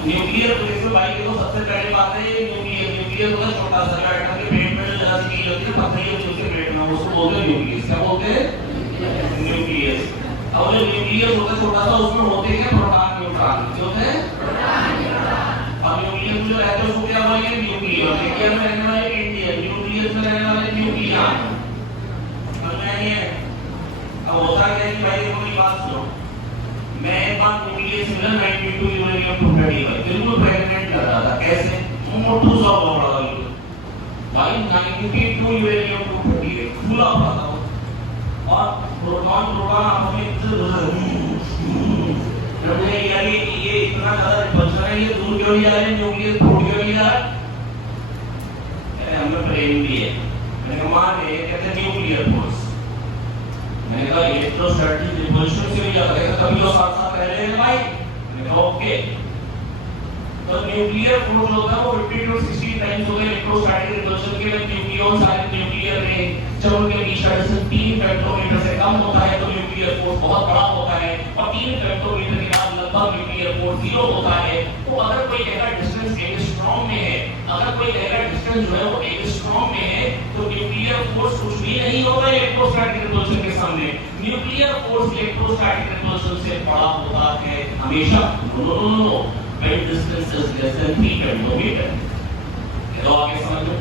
Nuclear तो इसमें भाई देखो सबसे पहले बात है न्यूक्लियर होता है छोटा सा एटम के पेट में जैसी चीज होती है पतली होती है उसके पेट में उसको बोलते हैं न्यूक्लियस। क्या बोलते हैं? न्यूक्लियस। अब जो न्यूक्लियस होता है छोटा सा उसमें होते हैं प्रोटॉन न्यूट्रॉन। क्या होते हैं? अब न्यूक्लियस में जो रहते हैं उसको क्या बोलेंगे? न्यूक्लियर। न्यूक्लियर में रहने वाले इंडियन, न्यूक्लियस में रहने वाले न्यूक्लियन। समझ में आई है? अब होता क्या है कि भाई देखो मेरी बात सुनो, मैं एक बार न्यूक्लियस मिला 92 यूरेनियम 235 बिल्कुल प्रेग्नेंट कर रहा था। कैसे? मोटू सा हुआ बड़ा बिल्कुल भाई 92 यूरेनियम 235 फूला हुआ था और प्रोटॉन आपस में मुझे यानी ये इतना ज्यादा रिपल्शन है, ये दूर क्यों नहीं जा रहे? न्यूक्लियस फूट क्यों नहीं जा रहा? हमें प्रेम भी है। मैंने कहा मान ले कहते न्यूक्लियर फोर्स, मैंने कहा इलेक्ट्रोस्टैटिक रिपल्शन से भी याद रहेगा तभी वो साथ साथ रह रहे हैं भाई। मैंने कहा ओके। तो न्यूक्लियर फोर्स होता है वो 50 to 60 टाइम्स होगा इलेक्ट्रोस्टैटिक रिपल्शन के लिए। न्यूक्लियॉन सारे न्यूक्लियर में जब उनके बीच का डिस्टेंस 3 फेक्टोमीटर से कम होता है तो न्यूक्लियर फोर्स बहुत बड़ा होता है और 3 फेक्टोमीटर के बाद लगभग न्यूक्लियर फोर्स 0 होता है। तो अगर कोई कहेगा डिस्टेंस एंगस्ट्रॉम में है, अगर कोई कहेगा डिस्टेंस जो है वो एंगस्ट्रॉम में है तो न्यूक्लियर फोर्स कुछ भी नहीं होगा इलेक्ट्रोस्टैटिक रिपल्शन के सामने। न्यूक्लियर फोर्स इलेक्ट्रोस्टैटिक रिपल्शन से बड़ा होता है हमेशा। No when distance is less than 3 femtometre. चलो आगे समझो।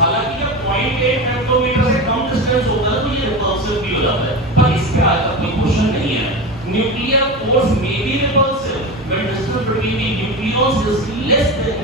हालांकि जब 0.8 फेक्टोमीटर से कम डिस्टेंस होता है तो ये रिपल्सिव भी हो जाता है, पर इसके आज तक कोई क्वेश्चन नहीं है। Nuclear force may be repulsive when distance between the nucleons is less than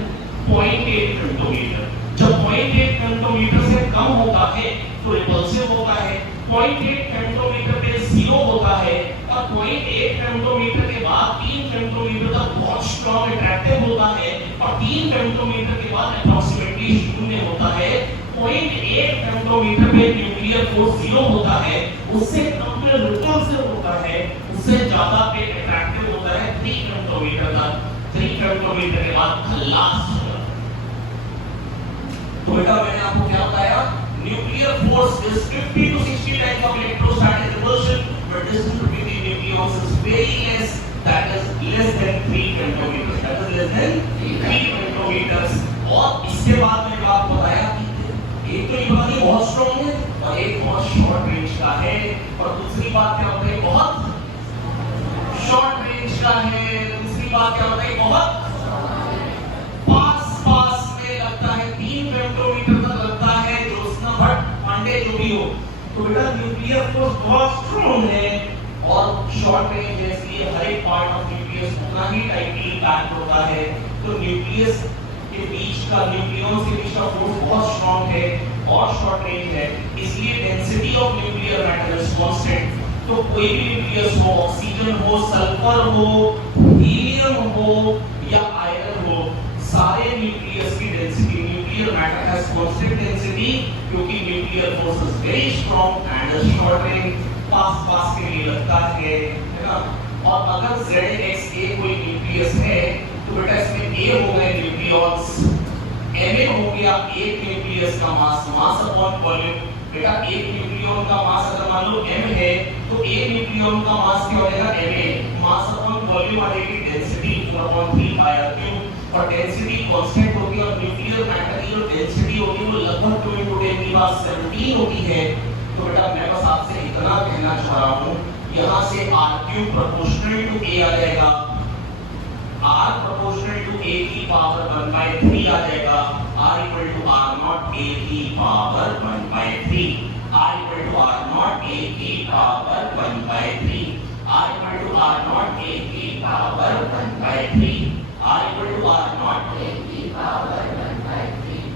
0.8 फेक्टोमीटर। जब 0.8 फेक्टोमीटर से कम होता है तो रिपल्सिव होता है, 0.8 फेक्टोमीटर पे 0 होता है और 0.8 फेक्टोमीटर के बाद 3 फेक्टोमीटर तक बहुत स्ट्रांग अट्रैक्टिव होता है और 3 फेक्टोमीटर के बाद अप्रॉक्सीमेटली 0 होता है। 0.8 फेक्टोमीटर पे न्यूक्लियर फोर्स 0 होता है, उससे कम पे रिपल्सिव होता है, उससे ज्यादा पे अट्रैक्टिव होता है 3 फेक्टोमीटर तक। 3 फेक्टोमीटर के बाद खलास होगा। तो बेटा मैंने आपको क्या बताया? Nuclear force is 50 to 60 times of electrostatic repulsion, but distance between the nucleons is very less, that is less than 3 femtometers, that is less than 3 femtometers। और इसके बाद मैंने आपको बताया कि एक तो ये बात बहुत स्ट्रॉन्ग है और एक बहुत शॉर्ट रेंज का है, और दूसरी बात क्या होता है? बहुत शॉर्ट रेंज का है। दूसरी बात क्या होता है? बहुत पास में लगता है, 3 फेक्टोमीटर तक लगता है, ज्योत्सना भट्ट पांडे जो भी हो। तो बेटा न्यूक्लियर फोर्स बहुत स्ट्रॉन्ग है और शॉर्ट रेंज है, इसलिए हर एक पार्ट ऑफ न्यूक्लियस उतना ही टाइटली पैक्ड होता है। तो न्यूक्लियस के बीच का, न्यूक्लियॉन्स के बीच का फोर्स बहुत स्ट्रॉन्ग है और शॉर्ट रेंज है, इसलिए density of nuclear matter is constant. तो कोई भी न्यूक्लियस हो, ऑक्सीजन हो, सल्फर हो, हीलियम हो या आयरन हो, सारे न्यूक्लियस की density, nuclear matter has constant density क्योंकि nuclear force is very strong and short range, पास के लिए लगता है ना। और अगर ZXA कोई न्यूक्लियस है तो बेटा इसमें A हो गए न्यूक्लियॉन्स, Ma हो गया एक न्यूक्लियस का मास अपॉन वॉल्यूम। बेटा एक न्यूक्लियॉन का मास अगर मान लो m है तो एक न्यूक्लियॉन का मास क्या हो जाएगा? Ma। मास अपॉन वॉल्यूम आ जाएगी डेंसिटी 4/3 और डेंसिटी कांस्टेंट होगी और न्यूक्लियर मैटर की जो डेंसिटी होगी वो लगभग 2 × 10 की पावर 17 होती है। तो बेटा मैं बस आपसे इतना कहना चाह रहा हूं, यहां से r³ प्रोपोर्शनल टू a आ जाएगा, r प्रोपोर्शनल टू a की पावर 1/3 आ जाएगा, r = r0 a की पावर 1/3, r = r0 a की पावर 1/3, r = r0 a की पावर 1/3, r = r0 a की पावर 1/3,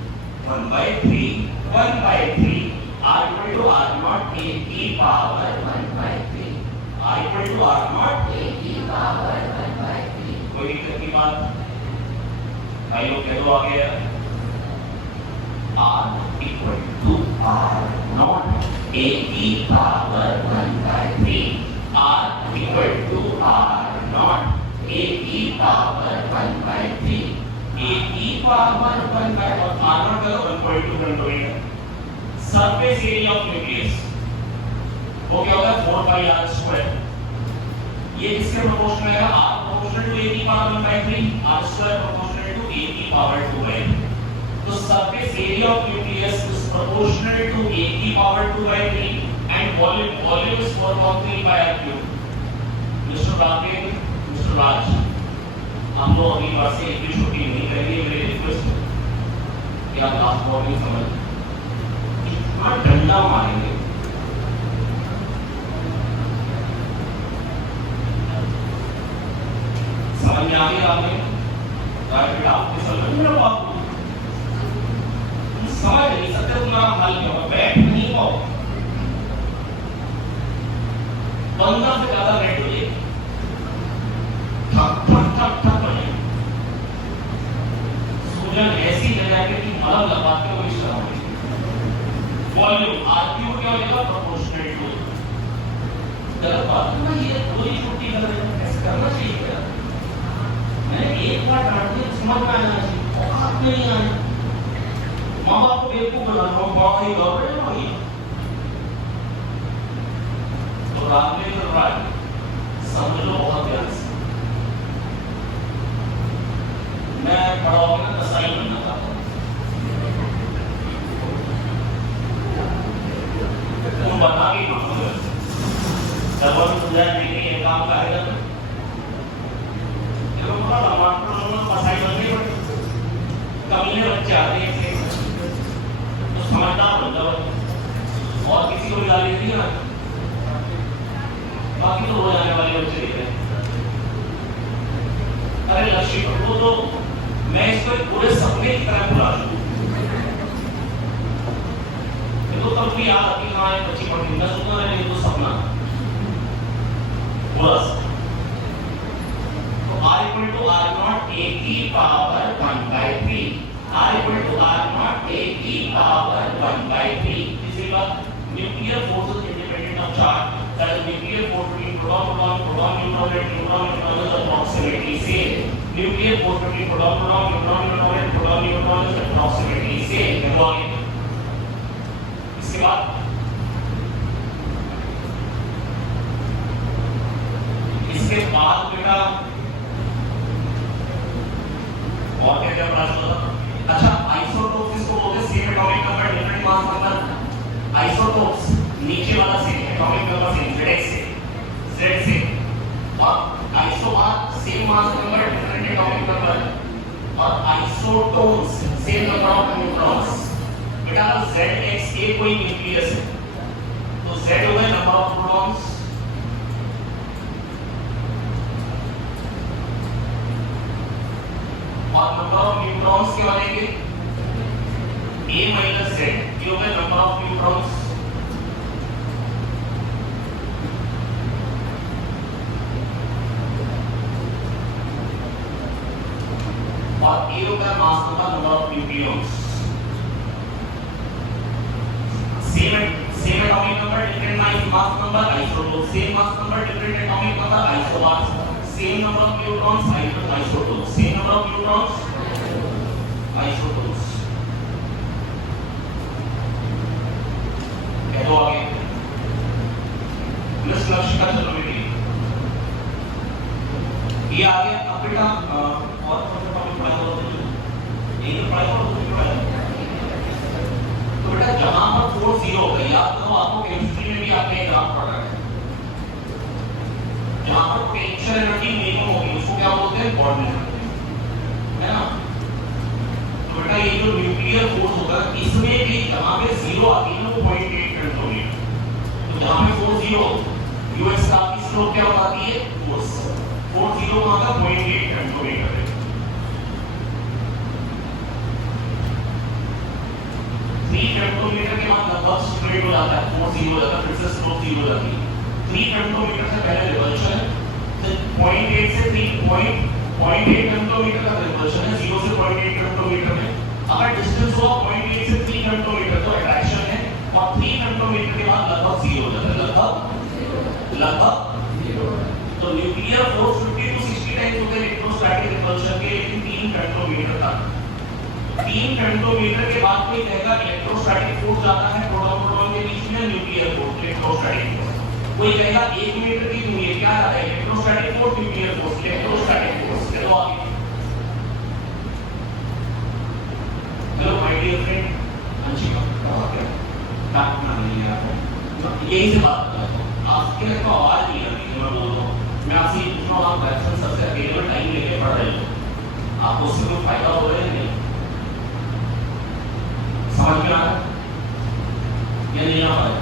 1/3, 1/3, r = r0 a की पावर 1/3, r = r0 a की power 1/3। कोई दिक्कत की बात? भाई लोग कह दो आगे, r = r0 a की पावर 1/3, r = r0 a की पावर 1/3, a की पावर 1/3 और r0 का 1.2 फेक्टोमीटर। सरफेस एरिया ऑफ न्यूक्लियस वो क्या होगा? 4πr²। ये किसके प्रोपोर्शनल है? r प्रोपोर्शनल टू a की power 1/3 3 r square proportional to a की power 2/3. तो surface area of nucleus is proportional to a की power 2/3 and volume is 4.3 pi r cube. Mr. Rakesh, Mr. Raj, हम लोग अगली बार से एक भी छुट्टी नहीं करेंगे. मेरी रिक्वेस्ट कि आप लास्ट बॉल नहीं समझ इतना डंडा मारेंगे. समझ में आ गया आपने? बेटा आपके समझ में रहो. आप समझ नहीं सकते तुम्हारा हल क्या होगा. बैठ नहीं पाओ. 15 से ज्यादा बैठ हो जाए. ठक ठक ठक ठक बने. सूजन ऐसी जगह पे कि मलम लगाते हो इस तरह. वॉल्यूम आरक्यू क्या हो जाएगा? Proportional to. गलत बात है ना. ये पूरी छुट्टी कर रहे हैं. ऐसे करना चाहिए क्या? मैंने एक बार डांट दिया समझ में आना चाहिए. औकात में नहीं आना. माँ बाप को बेवकूफ बना रहा हूँ. बाप ही गवर्नमेंट है वही. तो राघवेंद्र राय समझ लो बहुत ध्यान से. मैं बड़ा होकर कसाई बनना चाहता हूँ. तुम बता के मांगो. जब हम पूजा नहीं ये काम करेगा तो कसाई बनने पड़े. कमीने बच्चे आते हैं तो समझदार बन जाओ. और किसी को गाली नहीं ना. बाकी तो हो जाने वाले बच्चे देख रहे हैं. अरे लक्ष्य वो तो मैं इसको एक पूरे सपने की तरह बुला दूं. तो तब भी याद आती कहाँ एक बच्ची पढ़ती. मैं सोचता है ये तो सपना पूरा. तो r equal to r naught a की power 1/3. r equal to r naught a की पावर 1/3. इसी बात nuclear forces independent of charge. That is nuclear force between proton, neutron and neutron is approximately same. Nuclear force between proton, neutron is approximately same. इसके बाद बेटा और क्या क्या प्रश्न होता. अच्छा आइसोटोप्स इसको बोलते हैं. Same atomic number different mass number. Isotopes नीचे वाला same atomic number same Z से. और isobar same mass number different atomic number. और isotones same number of neutrons. बेटा Zx के कोई न्यूक्लियस है तो Z हो गया नंबर ऑफ प्रोटॉन्स. और नंबर ऑफ न्यूट्रॉन्स क्या बनेंगे? A minus Z. ये हो गया नंबर ऑफ न्यूट्रॉन्स. और A होगा mass number of nucleons. Same atomic number different mass number isotope. Same mass number different atomic number isobars. Same number of neutrons isotope. Same number of neutrons isotopes. तो आगे plus लक्ष्य का चलो बेटी ये आ गया. अब बेटा और टॉपिक पढ़ा दो. एक तो पढ़ा दो. तो बेटा जहां पर फोर्स 0 होगा याद करो. आपको केमिस्ट्री में भी आपने ग्राफ पढ़ा है. जहां पर पोटेंशियल एनर्जी मिनिमम होगी उसको क्या बोलते हैं? बॉन्ड एनर्जी है ना. तो बेटा ये जो न्यूक्लियर फोर्स होगा इसमें भी जहां पे 0 आती है ना वो 0.8 न्यूटन. तो जहां पे फोर्स 0 यूएस का की स्लोप क्या बताती है? फोर्स 0 कहां का? 0.8 न्यूटन है. 3 फेम्टोमीटर के बाद लगभग स्प्लिट हो जाता है. फोर्स 0 हो जाता है फिर से स्लोप 0 हो जाती है. 3 फेम्टोमीटर से पहले रिवल्शन है. 0.8 से 3.8 फेम्टोमीटर का रिवल्शन है. 0 से 0.8 फेम्टोमीटर में अगर डिस्टेंस हुआ 0.8 से 3 फेम्टोमीटर तो अट्रैक्शन है. और 3 फेम्टोमीटर के बाद लगभग 0 हो जाता है. लगभग 0. तो न्यूक्लियर फोर्स 50 to 60 टाइम्स होता है इलेक्ट्रोस्टैटिक रिपल्शन के. लेकिन 3 फेम्टोमीटर तक. 3 फेम्टोमीटर के बाद कोई कहेगा इलेक्ट्रोस्टैटिक फोर्स जाता है प्रोटॉन के बीच में. Nuclear force electrostatic force. कोई कहेगा 1 मीटर की दूरी क्या है? Electrostatic force nuclear force electrostatic force. तो यही से बात कर रहा हूँ, आपके को आवाज नहीं आती मैं बोल रहा हूँ। मैं आपसे ये पूछ रहा हूँ, आप क्वेश्चन सबसे अवेलेबल टाइम लेके पढ़ रहे हो, आपको उससे कोई फायदा हो रहा है नहीं? समझ में आ रहा है या नहीं आ रहा है?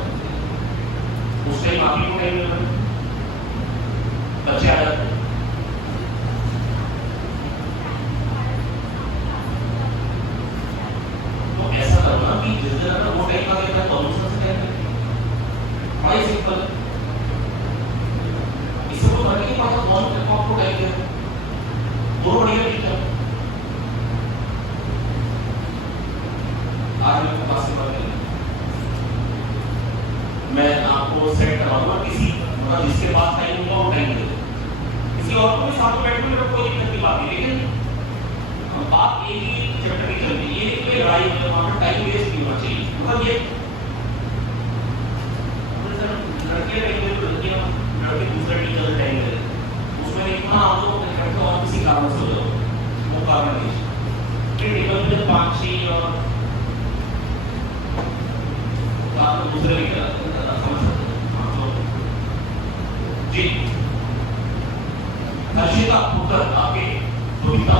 उस टाइम आप ही को टाइम मिल रहा है, बच्चे आ जाते हैं। तो ऐसा करना कि जिस दिन अगर वो टाइम आ गया तो दूसरा से टाइम बड़ा सिंपल है, इससे कोई फर्क नहीं पड़ता कौन आपको टाइम दे रहा है, दोनों बढ़िया टीचर। आज मेरे पास से बात करें, मैं आपको सेट कराऊंगा किसी मतलब जिसके पास टाइम होगा वो टाइम दे, किसी और को भी साथ में बैठने में कोई दिक्कत की बात नहीं, लेकिन बात एक ही चैप्टर की चलती है, ये कोई लड़ाई मतलब वहाँ पर टाइम वेस्ट नहीं होना चाहिए। मतलब ये लड़के रहेंगे तो लड़कियाँ लड़के दूसरा टीचर टाइम दे, उसमें इतना आप लोग करके और किसी कारण से हो जाओ, वो कारण नहीं फिर टेबल पे 5-6 और आप दूसरे समझ जी। हर्षिता पुत्र आपके सुविधा,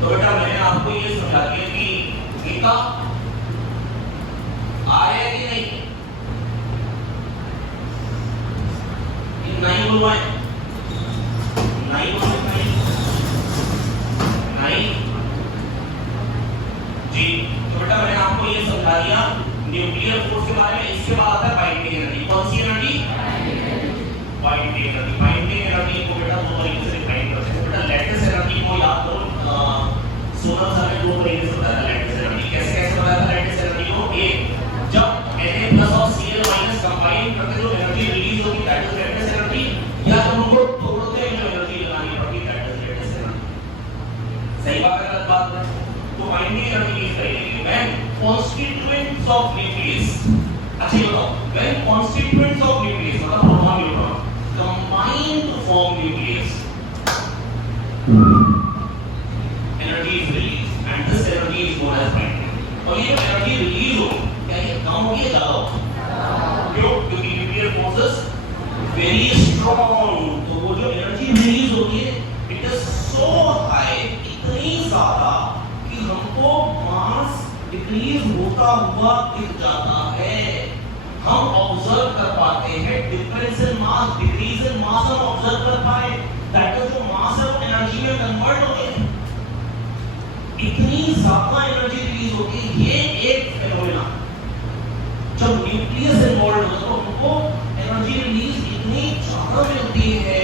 तो बेटा मैंने आपको ये समझा दिया कि गीता आए कि नहीं, नहीं बोलवाए, नहीं बोलवाए, नहीं जी। तो बेटा मैंने आपको ये समझा दिया न्यूक्लियर फोर्स के बारे में। इसके बाद आता है बाइंडिंग एनर्जी। कौन सी energy? Binding energy. Binding energy को बेटा दो तरीके से डिफाइन करते हैं। बेटा लैटिस एनर्जी को याद करो, सोलर सर ने दो तरीके से बताया लैटिस एनर्जी। कैसे कैसे बताया था लैटिस एनर्जी को? एक, जब Na+ और Cl- कंबाइन करके जो एनर्जी रिलीज होगी दैट इज लैटिस एनर्जी, या जब उनको तोड़ते हैं जो एनर्जी लगानी पड़ती है दैट इज लैटिस एनर्जी। सही बात है गलत बात है? तो बाइंडिंग एनर्जी इस तरीके की व्हेन constituents of nucleus, अच्छा बताओ, when constituents of nucleus मतलब proton neutron combine to form nucleus, energy is released and this energy is known as binding। और ये एनर्जी रिलीज हो क्या ये कम होगी या ज्यादा होगी? क्यों? क्योंकि न्यूक्लियर फोर्सेस वेरी स्ट्रॉन्ग, तो वो जो एनर्जी रिलीज होती है इट इज सो हाई, इतनी ज्यादा कि हमको मास डिक्रीज होता हुआ दिख जाता है, हम ऑब्जर्व कर पाते हैं difference in mass, decrease in मास हम ऑब्जर्व कर पाए, दैट इज जो मास है वो एनर्जी में कन्वर्ट हो गया, इतनी ज्यादा एनर्जी रिलीज होती है। ये एक फेनोमेना जब न्यूक्लियस इन्वॉल्व होता है तो हमको एनर्जी रिलीज इतनी ज्यादा मिलती है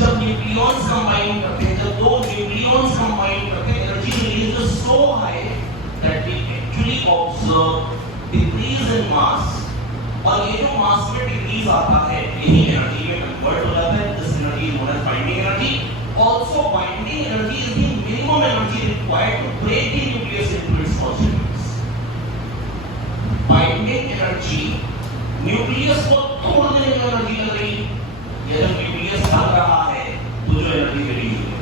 जब न्यूक्लियॉन्स कंबाइन करते हैं, जब दो न्यूक्लियॉन्स कंबाइन करते हैं energy release is so high that we actually observe decrease in mass, और ये जो मास में डिक्रीज आता है यही एनर्जी में कन्वर्ट हो जाता है। This energy is known as binding energy. Also binding energy is the minimum energy required to break the nucleus into its constituents. Binding energy nucleus को तोड़ने में एनर्जी लग रही है, या जब न्यूक्लियस हल रहा है तो जो एनर्जी रिलीज हो रही है।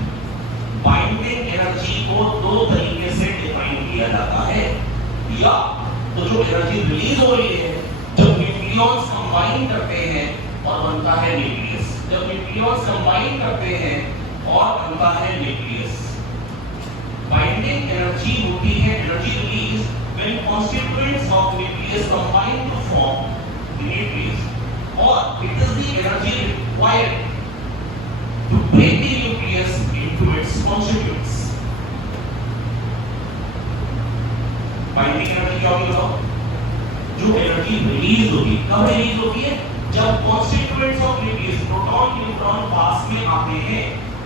बाइंडिंग एनर्जी को दो तरीके से डिफाइन किया जाता है, या तो जो एनर्जी रिलीज हो रही है जब न्यूक्लियॉन्स कंबाइन करते हैं और बनता है न्यूक्लियस, जब न्यूक्लियॉन्स कंबाइन करते हैं और बनता है न्यूक्लियस। बाइंडिंग एनर्जी होती है energy release when constituents of nucleus combine to form the nucleus, और it is the energy required to break the nucleus into its constituents। Binding energy क्या होगी बताओ? जो एनर्जी रिलीज होगी, कब रिलीज होती है? जब constituents of nucleus proton neutron पास में आते हैं,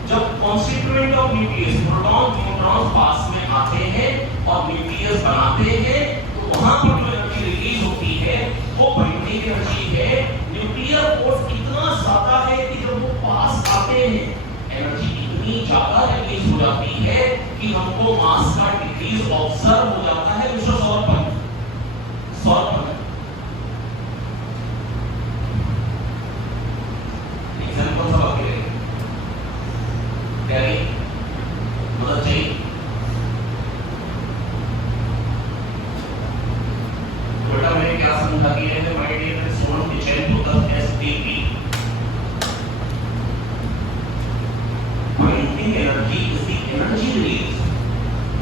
जब constituent of nucleus proton neutron पास में आते हैं और न्यूक्लियस बनाते हैं, तो वहां पर जो एनर्जी रिलीज होती है वो बाइंडिंग एनर्जी है। न्यूक्लियर फोर्स इतना ज्यादा है कि जब वो पास आते हैं एनर्जी इतनी ज्यादा रिलीज हो जाती है कि हमको मास का डिक्रीज ऑब्जर्व हो जाता है। मिस्टर सौरभ एग्जांपल सब आपके लिए क्या है? मदद चाहिए तो बेटा मैंने क्या समझा दिया है माय डियर एनर्जी रिलीज,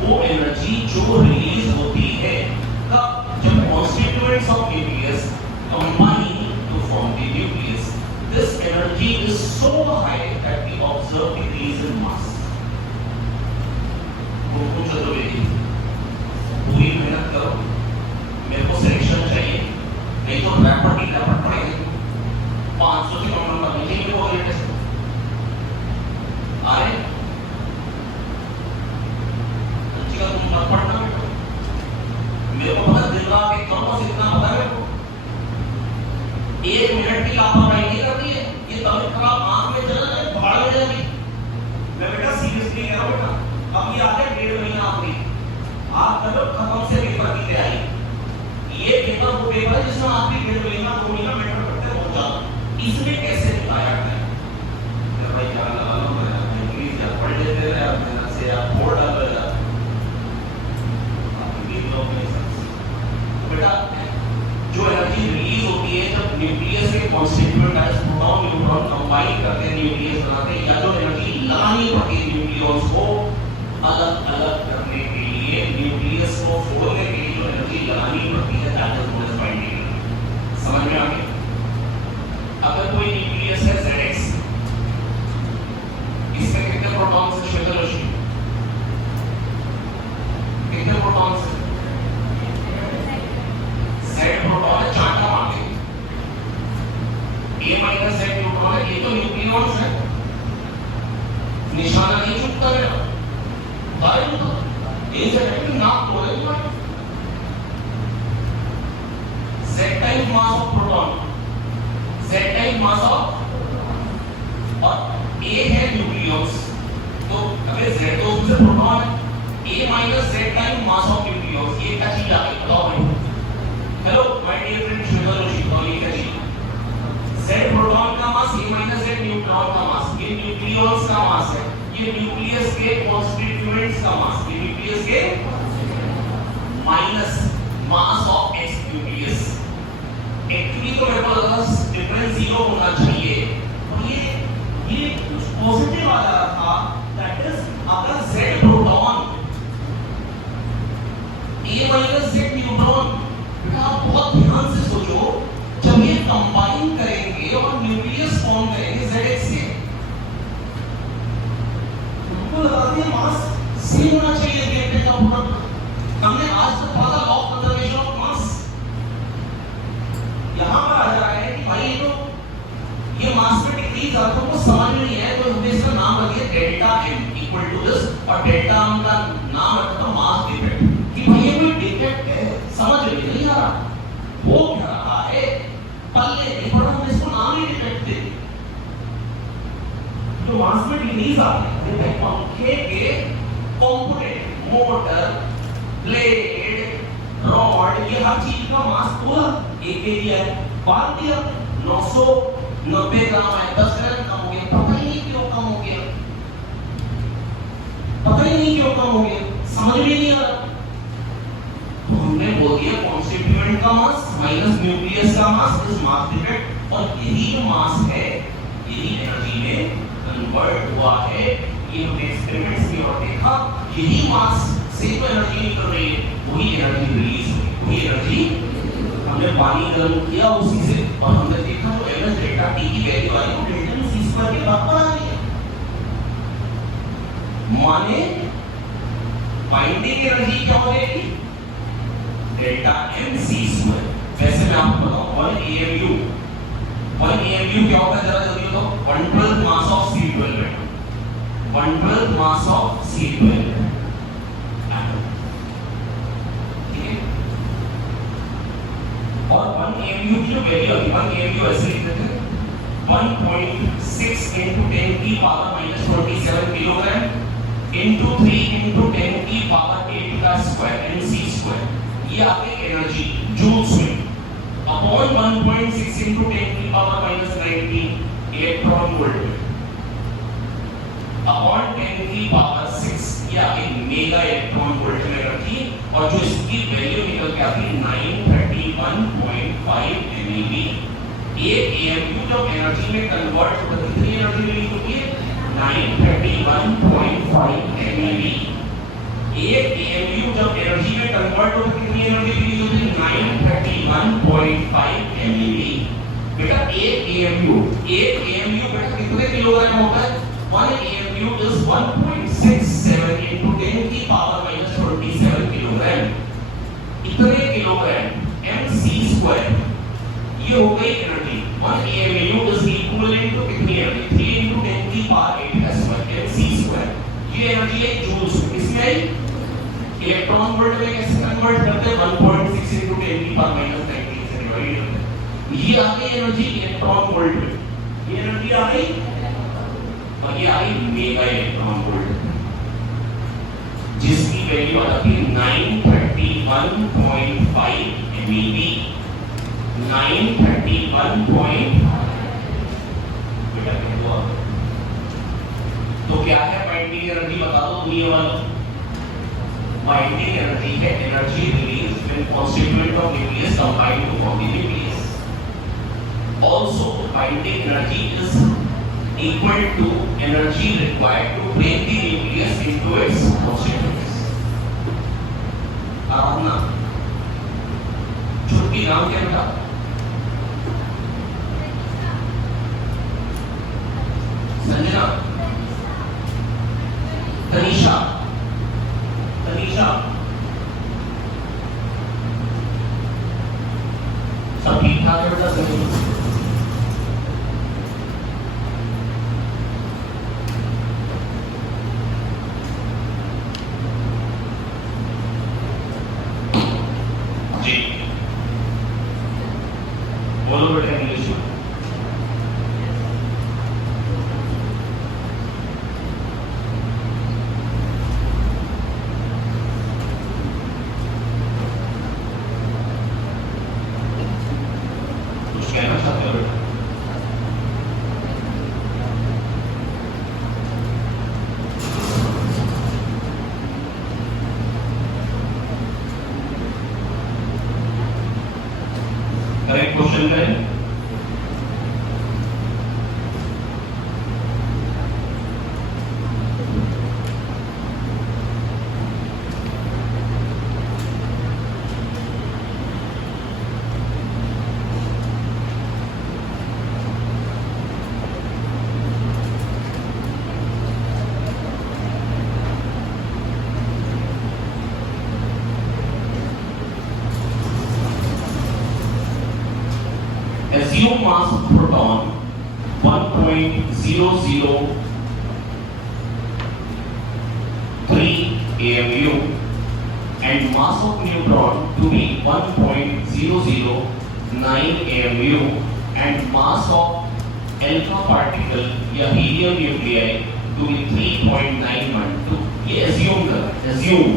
वो एनर्जी जो रिलीज होती है कब, जब constituents of nucleus combine to form the nucleus. This energy is so high that we observe decrease in mass. तो चतुर्वेदी पूरी मेहनत करो, मेरे को सिलेक्शन चाहिए, नहीं तो रैपर की रैपर पड़ेगी, 500 से कम नंबर नहीं चाहिए वो अगले टेस्ट आए। अच्छी का तुम मत पढ़ना बेटा, मेरे को पता दिन रात एक करो, बस इतना पता है मेरे को। 1 मिनट की लापरवाही नहीं करती है, ये तब खराब आंख में चला जाए, भाड़ में जाएगी। मैं बेटा सीरियसली कह रहा हूँ बेटा, अब ये आते 1.5 महीना आखिरी, आप करो खत्म से पेपर की तैयारी। ये पेपर वो पेपर है जिसमें आखिरी 1.5 महीना 2 महीना मेटर करते हैं बहुत ज्यादा। इसमें कैसे निकाया जाता है भाई, क्या लगा प्लीज यार पढ़ लेते हैं यार, मेरा से यार फोड़ डाल दो यार बेटा। जो एनर्जी रिलीज होती है जब न्यूक्लियस के कॉन्स्टिट्यूएंट प्रोटॉन न्यूट्रॉन कंबाइन करते हैं, न्यूक्लियस बनाते हैं, या जो एनर्जी लगानी पड़ती है न्यूक्लियॉन्स को अलग अलग करने के लिए, न्यूक्लियस को फोड़ने के लिए जो एनर्जी लगानी पड़ती है, that is known as binding. समझ में आ गया? अगर कोई न्यूक्लियस है ZX, इसमें कितने प्रोटॉन्स हैं श्वेतरश्मि? कितने प्रोटॉन्स हैं? Z प्रोटॉन है, 4 का मान लेंगे। A माइनस Z न्यूट्रॉन है, ये तो न्यूक्लियॉन्स है, निशाना नहीं चुकता मेरा, बारे में तो इनसे नाम बोले Z टाइप मास ऑफ प्रोटॉन, Z टाइप मास ऑफ, और A है न्यूक्लियस, तो अगर Z तो उससे प्रोटॉन है, A माइनस Z टाइप मास ऑफ न्यूक्लियस, ये क्या चीज आ गई बताओ भाई। Hello my dear friend Shweta Joshi, तो ये क्या चीज? Z प्रोटॉन का mass, A minus Z neutron का मास, ये न्यूक्लियस का मास है, ये न्यूक्लियस के कॉन्स्टिट्यूएंट्स का मास, ये न्यूक्लियस के minus mass of X nucleus. Actually तो मेरे को लगा डिफरेंस 0 होना चाहिए, और ये पॉजिटिव आ रहा था, दैट इज अगर Z proton A minus Z neutron, आप बहुत ध्यान से सोचो, जब ये कंबाइन करेंगे और न्यूक्लियस फॉर्म करेंगे ZX से, हमको लगा दिया मास सेम होना चाहिए रिएक्टेंट का प्रोडक्ट। हमने आज तक पढ़ा law of conservation of mass, यहाँ पर आ जा रहा है कि भाई ये मास में डिक्रीज आता है, वो समझ में नहीं है, तो हमने इसका नाम रख दिया delta M equal to this, और डेल्टा M का नाम रखा था मास डिफेक्ट, कि भाई ये कोई डिफेक्ट है, समझ में नहीं आ रहा वो क्या रहा है, पल्ले नहीं पड़ा, हमने इसको नाम ही डिफेक्ट दे दिया। तो मास में डिक्रीज आते हैं, पंखे के कंपोनेंट, मोटर, ब्लेड, रॉड, ये हर चीज का मास पूरा एक एरिया है, बांध दिया 990 ग्राम है, 10 ग्राम कम हो गया, पता ही नहीं क्यों कम हो गया, पता ही नहीं क्यों कम हो गया, समझ में नहीं आ रहा। तो हमने बोल दिया कॉन्स्टिट्यूएंट का मास माइनस न्यूक्लियस का मास इज मास डिफेक्ट, और यही जो मास है यही एनर्जी में कन्वर्ट हुआ है। ये हमने एक्सपेरिमेंट्स किए और देखा, यही मास से जो एनर्जी निकल रही है वही एनर्जी रिलीज हुई, वही एनर्जी हमने पानी गर्म किया उसी से, और हमने देखा जो एनर्जी डेल्टा T की वैल्यू आई वो डेल्टा C स्क्वायर के बराबर आ रही है, माने बाइंडिंग एनर्जी क्या हो जाएगी डेल्टा M C स्क्वायर। वैसे मैं आपको बताऊं 1 AMU क्या होता है, जरा जल्दी बताओ। 1/12 मास ऑफ C12 है, 1/12 मास ऑफ C12, ठीक है। और 1 AMU की जो वैल्यू है, 1 AMU ऐसे लिख देते हैं 1.6 into 10 की पावर -27 किलोग्राम into 3 into 10 की पावर 8 का स्क्वायर mc स्क्वायर, ये आपकी एनर्जी जूल्स में, अपॉन 1.6 into 10 की पावर -19 इलेक्ट्रॉन वोल्ट में, अपॉन 10 की पावर 6 ये आपकी मेगा इलेक्ट्रॉन वोल्ट में एनर्जी, और जो इसकी वैल्यू निकल के आती है 931.5 MeV। एक AMU जब एनर्जी में कन्वर्ट होता है कितनी एनर्जी रिलीज होती है 931.5 MeV। एक AMU जब एनर्जी में कन्वर्ट होकर कितनी एनर्जी रिलीज होती है? 931.5 MeV। बेटा एक AMU बेटा कितने किलोग्राम होता है? 1 AMU is 1.67 into 10 की पावर -27 किलोग्राम। इतने किलोग्राम mc स्क्वायर, ये हो गई energy. 1 AMU is equivalent to कितनी एनर्जी? 3 into 10 की पावर 8 mc स्क्वायर। ये एनर्जी है जूल्स। किसमें आई? इलेक्ट्रॉन वोल्ट में कैसे कन्वर्ट करते हैं? 1.6 into 10 की पावर -19 से डिवाइड करते हैं। ये आ गई एनर्जी इलेक्ट्रॉन वोल्ट में। ये एनर्जी आ गई और ये आई मेगा इलेक्ट्रॉन वोल्ट, जिसकी वैल्यू आती है 931.5 MeV। 931. तो क्या है बाइंडिंग एनर्जी? बता दो दुनिया वालों। बाइंडिंग एनर्जी है energy release when constituent of nucleus combine to form the nucleus. Also binding energy is equal to energy required to break the nucleus into its constituents। आराधना, छोटी नाम क्या बेटा? संजना, तनीषा, सब ठीक ठाक है बेटा? संजना जी बोलो बेटा इंग्लिश में। कुछ कहना चाहते हो बेटा? करेक्ट क्वेश्चन करें। Assume mass of proton 1.003 AMU and mass of neutron to be 1.009 AMU and mass of alpha particle या helium nuclei to be 3.912। ये assume कर, assume।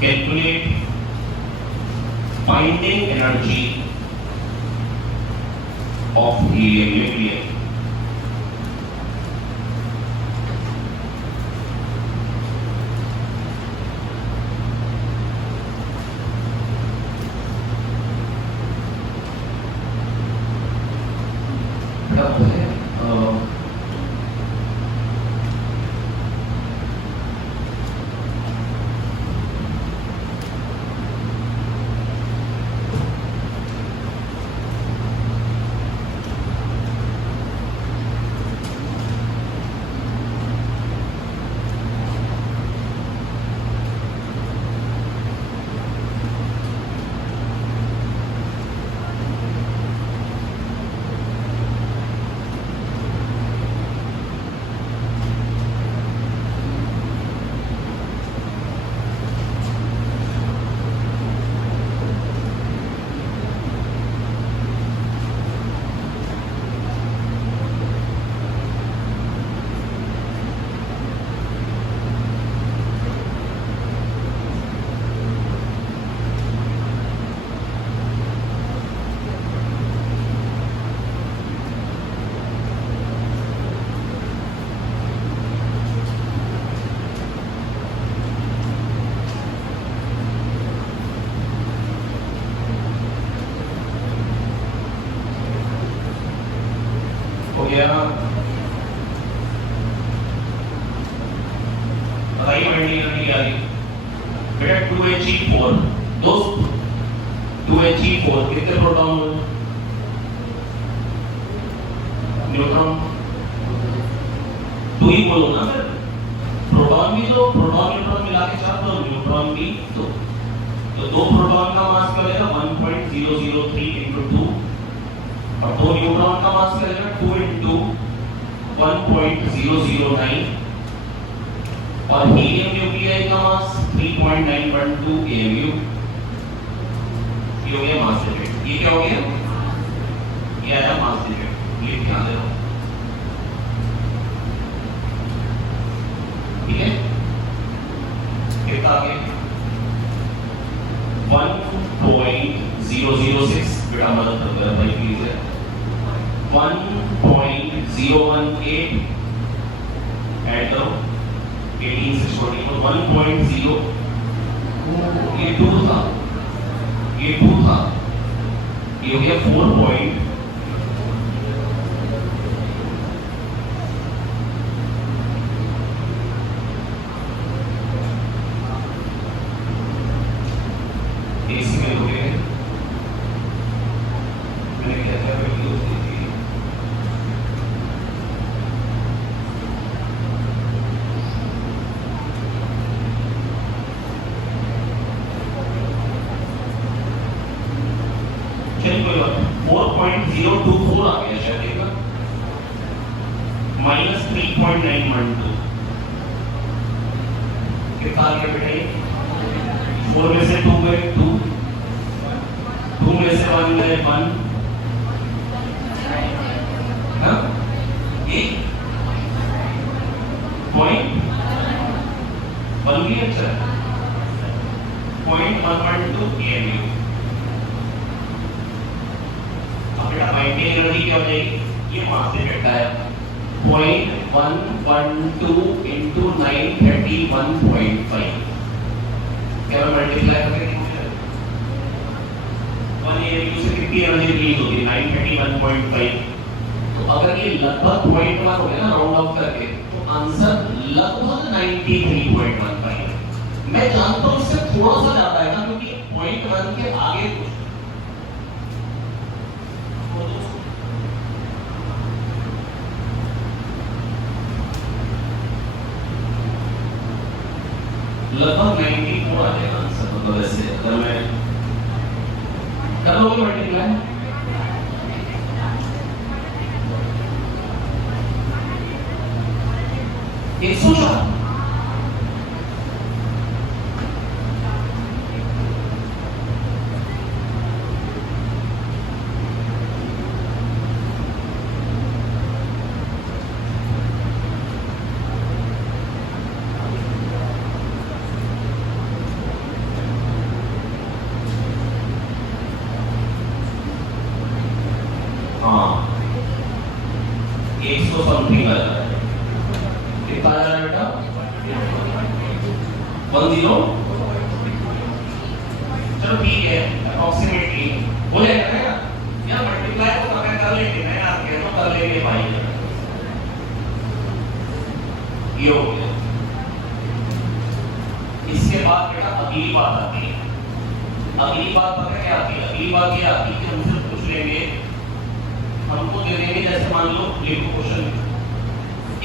Calculate binding energy of helium nuclei। हो गया। बताइए binding energy क्या आ रही बेटा 2He4 दोस्त 2He4 कितने प्रोटॉन हुए न्यूट्रॉन 2 ही बोलो ना फिर प्रोटॉन भी तो प्रोटॉन न्यूट्रॉन मिला के 4 तो न्यूट्रॉन भी तो 2 प्रोटॉन का मास क्या रहेगा 1.003 into 2 और 2 न्यूट्रॉन का मास क्या रहेगा 2 into 1.009 और हीलियम न्यूक्लियाई का मास 3.912 AMU। ये हो गया मास डिफेक्ट। ये क्या हो गया ये आया मास डिफेक्ट। ये ध्यान दे ठीक है कितना आगे 1.006 बेटा मदद कर दो भाई प्लीज 1.018 ऐड करो 18 से छोटी तो 1.0 ये 2 था ये 2 था ये हो गया 4 पॉइंट इसी में हो गए मैंने क्या क्या वीडियो देखी चलिए कोई बात 4.024 आ गया शायद देखा -3.912 कितना आ गया बेटा ये 4 में से 2 गए 2 में से 1 गए 1 हाँ एक पॉइंट 1 भी अच्छा 0.112 AMU। अब बेटा बाइंडिंग एनर्जी क्या हो जाएगी ये मास से बेटा है 0.112 into 931.5 क्या मैं मल्टीप्लाई करके 1 AMU से कितनी एनर्जी रिलीज होगी 931.5 तो अगर ये लगभग 0.1 हो गया ना राउंड ऑफ करके तो आंसर लगभग 93.15 मैं जानता हूं इससे थोड़ा सा ज्यादा है ना क्योंकि 0.1 के आगे कुछ लगभग 94 आ जाएगा आंसर मतलब ऐसे अगर मैं कर लोगे मल्टीप्लाई 104 100 समथिंग आ रहा है कितना आ रहा है बेटा 10 चलो ठीक है अप्रोक्सीमेटली हो जाएगा ना यार मल्टीप्लाई तो करना कर लेंगे ना यार ये तो कर लेंगे भाई ये हो गया। इसके बाद बेटा अगली बात आती है अगली बात पता क्या आती है अगली बात ये आती है कि हमसे पूछ लेंगे हमको दे देंगे जैसे मान लो लिखो question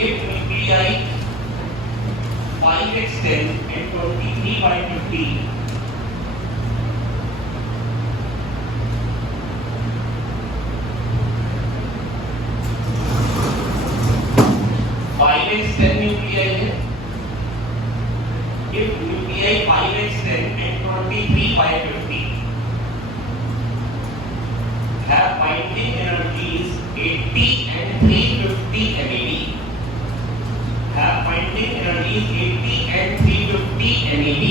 if nuclei 5x10 and 23/50 5x10 nuclei है if nuclei 5x10 and 23/50 have binding energies 80 and 350 MeV have binding energies 80 and 350 MeV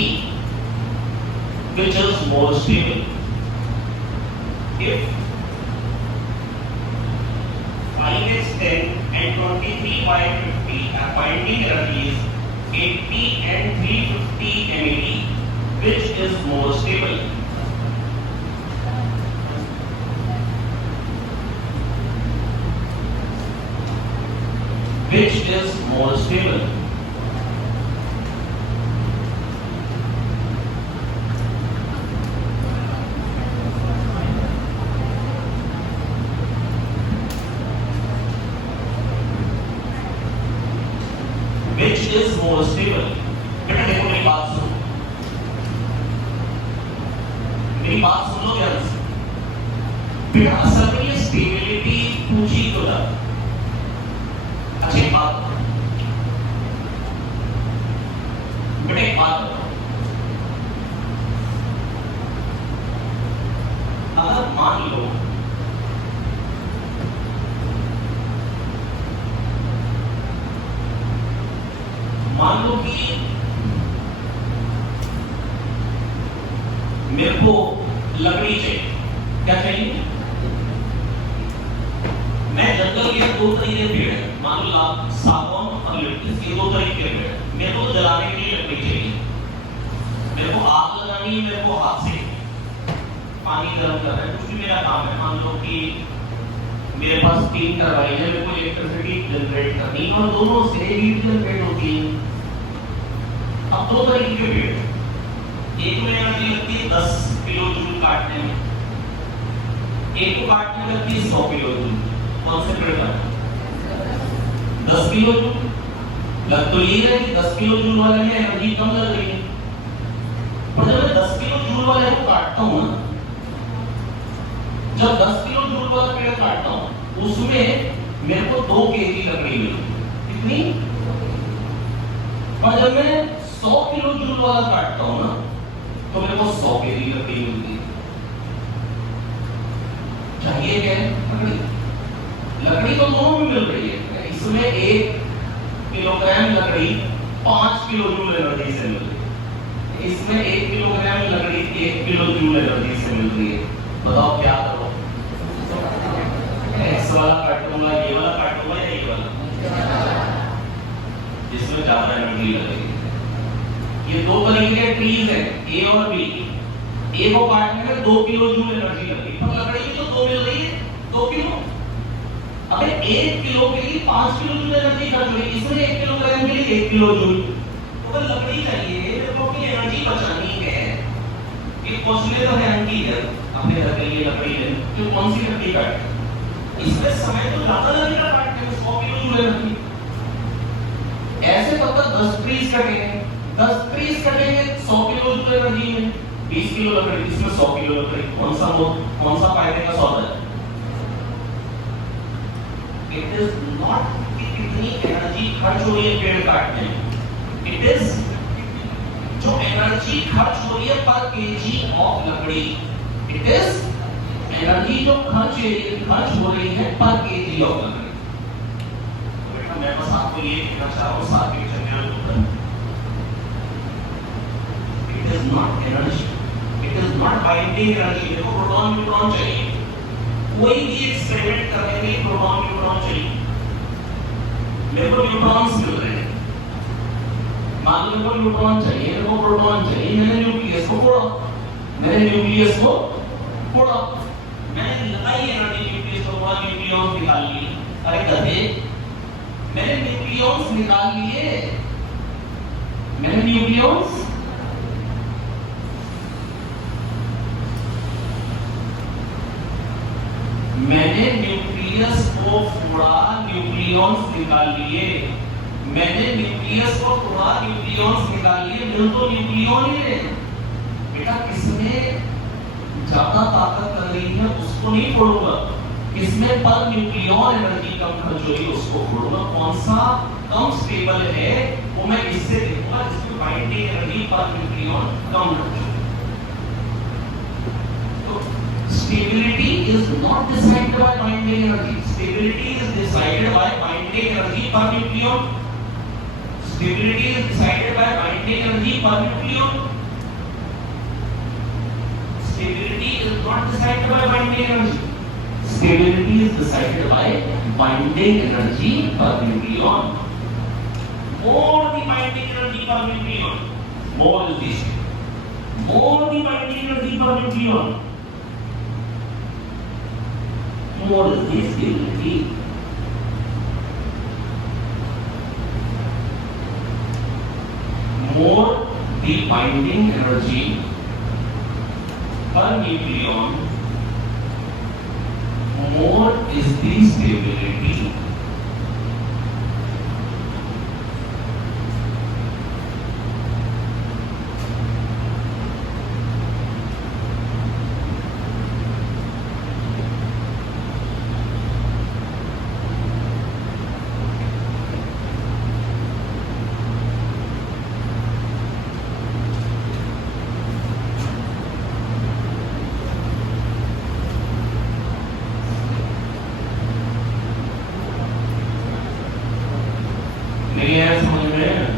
which is more stable if 5x10 and 23/50 have binding energies 80 and 350 MeV which is more stable which is more stable which is more stable? बेटा देखो मेरी बात सुनो, मेरी बात सुन लो ध्यान से। बेटा असल में ये स्टेबिलिटी पूछी तो था। अच्छा एक बात बेटा, एक बात अगर मान लो कि मेरे को लकड़ी चाहिए, क्या चाहिए? मैं जंगल के दो तरीके पेड़ है, मान लो आप सागौन और लिप्टिस के दो तरीके पेड़ है। मेरे को जलाने के लिए लकड़ी चाहिए, मेरे को आग लगानी है, मेरे को हाथ से पानी गर्म करना है, कुछ भी मेरा काम है। मान लो कि मेरे पास 3 टरबाइन है, मेरे को इलेक्ट्रिसिटी जनरेट करनी है और दोनों से हीट जनरेट होती है। अब दो तरीके के पेड़, एक में एनर्जी लगती है 10 किलो जूल काटने में, एक को काटने में लगती है 100 किलो जूल। कौन से पेड़ का 10 किलो जूल लग तो ये है कि 10 किलो जूल वाले में एनर्जी कम लग रही है, पर जब मैं 10 किलो जूल वाले को काटता हूँ ना, जब 10 किलो जूल वाला पेड़ काटता हूँ उसमें मेरे को 2 केजी लकड़ी मिली, कितनी? और जब मैं 100 किलो जूल वाला काटता हूँ ना तो मेरे को 100 केजी लकड़ी मिलती है। चाहिए क्या है? लकड़ी तो दोनों में मिल रही है। इसमें 1 किलोग्राम लकड़ी 5 किलो जूल एनर्जी से मिल रही है, इसमें 1 किलोग्राम लकड़ी 1 किलो जूल एनर्जी से मिल रही है। बताओ क्या करो? एक्स वाला काटूंगा, ये वाला काटूंगा या ये वाला, जिसमें ज्यादा एनर्जी लगेगी। ये दो तरीके के ट्रीज हैं, ए और बी। ए को काटने में 2 किलो जूल एनर्जी लगेगी, पर लकड़ी की तो 2 मिल रही है, 2 किलो। अबे 1 किलो के लिए 5 किलो जूल एनर्जी खर्च होगी, इसमें 1 किलोग्राम के लिए 1 किलो जूल। तो अगर लकड़ी चाहिए, देखो अपनी एनर्जी बचानी है, ये पहुंचने तो है अंकी है अपने घर के लिए लकड़ी ले, तो कौन सी लकड़ी काटे? इसमें समय तो ज्यादा लगेगा काटने में, 100 किलो जूल एनर्जी। ऐसे तब तक 10 ट्रीज कटेंगे, 10 ट्रीज कटेंगे 100 किलो जूल एनर्जी में, 20 किलो लकड़ी, इसमें 100 किलो लकड़ी। कौन सा फायदे का सौदा है? इट इज नॉट कि कितनी एनर्जी खर्च हो रही है पेड़ काटने में, इट इज जो एनर्जी खर्च हो रही है पर केजी ऑफ लकड़ी, इट इज एनर्जी जो खर्च हो रही है पर केजी ऑफ लकड़ी। बेटा मैं बस आपको ये कहना चाह रहा हूँ, साथ में चलने वाले लोग, it is not energy, it is not binding energy. देखो प्रोटॉन न्यूट्रॉन चाहिए, कोई भी एक्सपेरिमेंट करने में प्रोटॉन न्यूट्रॉन चाहिए। मेरे को न्यूट्रॉन्स मिल रहे हैं, मान लो मेरे को न्यूट्रॉन चाहिए, मेरे को प्रोटॉन चाहिए, मैंने न्यूक्लियस को फोड़ा, मैंने लगाई एनर्जी न्यूक्लियस को, न्यूक्लियॉन्स निकाल लिए। अरे गधे, मैंने न्यूक्लियॉन्स निकाल लिए, मैंने न्यूक्लियस को फोड़ा, न्यूक्लियॉन्स निकाल लिए, मैंने न्यूक्लियस को फोड़ा, न्यूक्लियॉन्स निकाल लिए, मिल तो न्यूक्लियॉन ही है। बेटा किसमें ज्यादा ताकत लग रही है उसको नहीं फोड़ूंगा, किसमें पर न्यूक्लियॉन एनर्जी कम खर्च हो रही है उसको फोड़ूंगा। कौन सा कम स्टेबल है वो मैं इससे देखूंगा जिसमें बाइंडिंग एनर्जी पर न्यूक्लियॉन कम खर्च हो। तो stability is not decided by binding energy, stability is decided by binding energy per nucleon, stability is decided by binding energy per nucleon, stability is not decided by binding energy, stability is decided by binding energy per nucleon. More the binding energy per nucleon, more is this, more the binding energy per nucleon, more is the stability. More the binding energy per nucleon, more is the stability. नहीं है समझ में?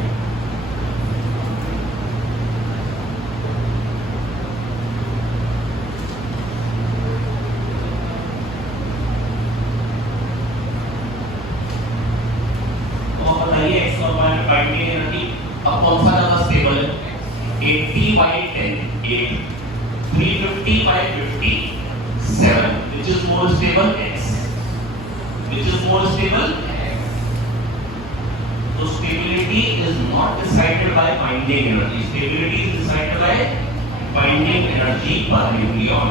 Binding energy अब कौन सा ज्यादा stable है? 80/10, 350/50, 7, which is more stable? X. Which is more stable? X. So stability is not decided by binding energy. Stability is decided by binding energy per nucleon.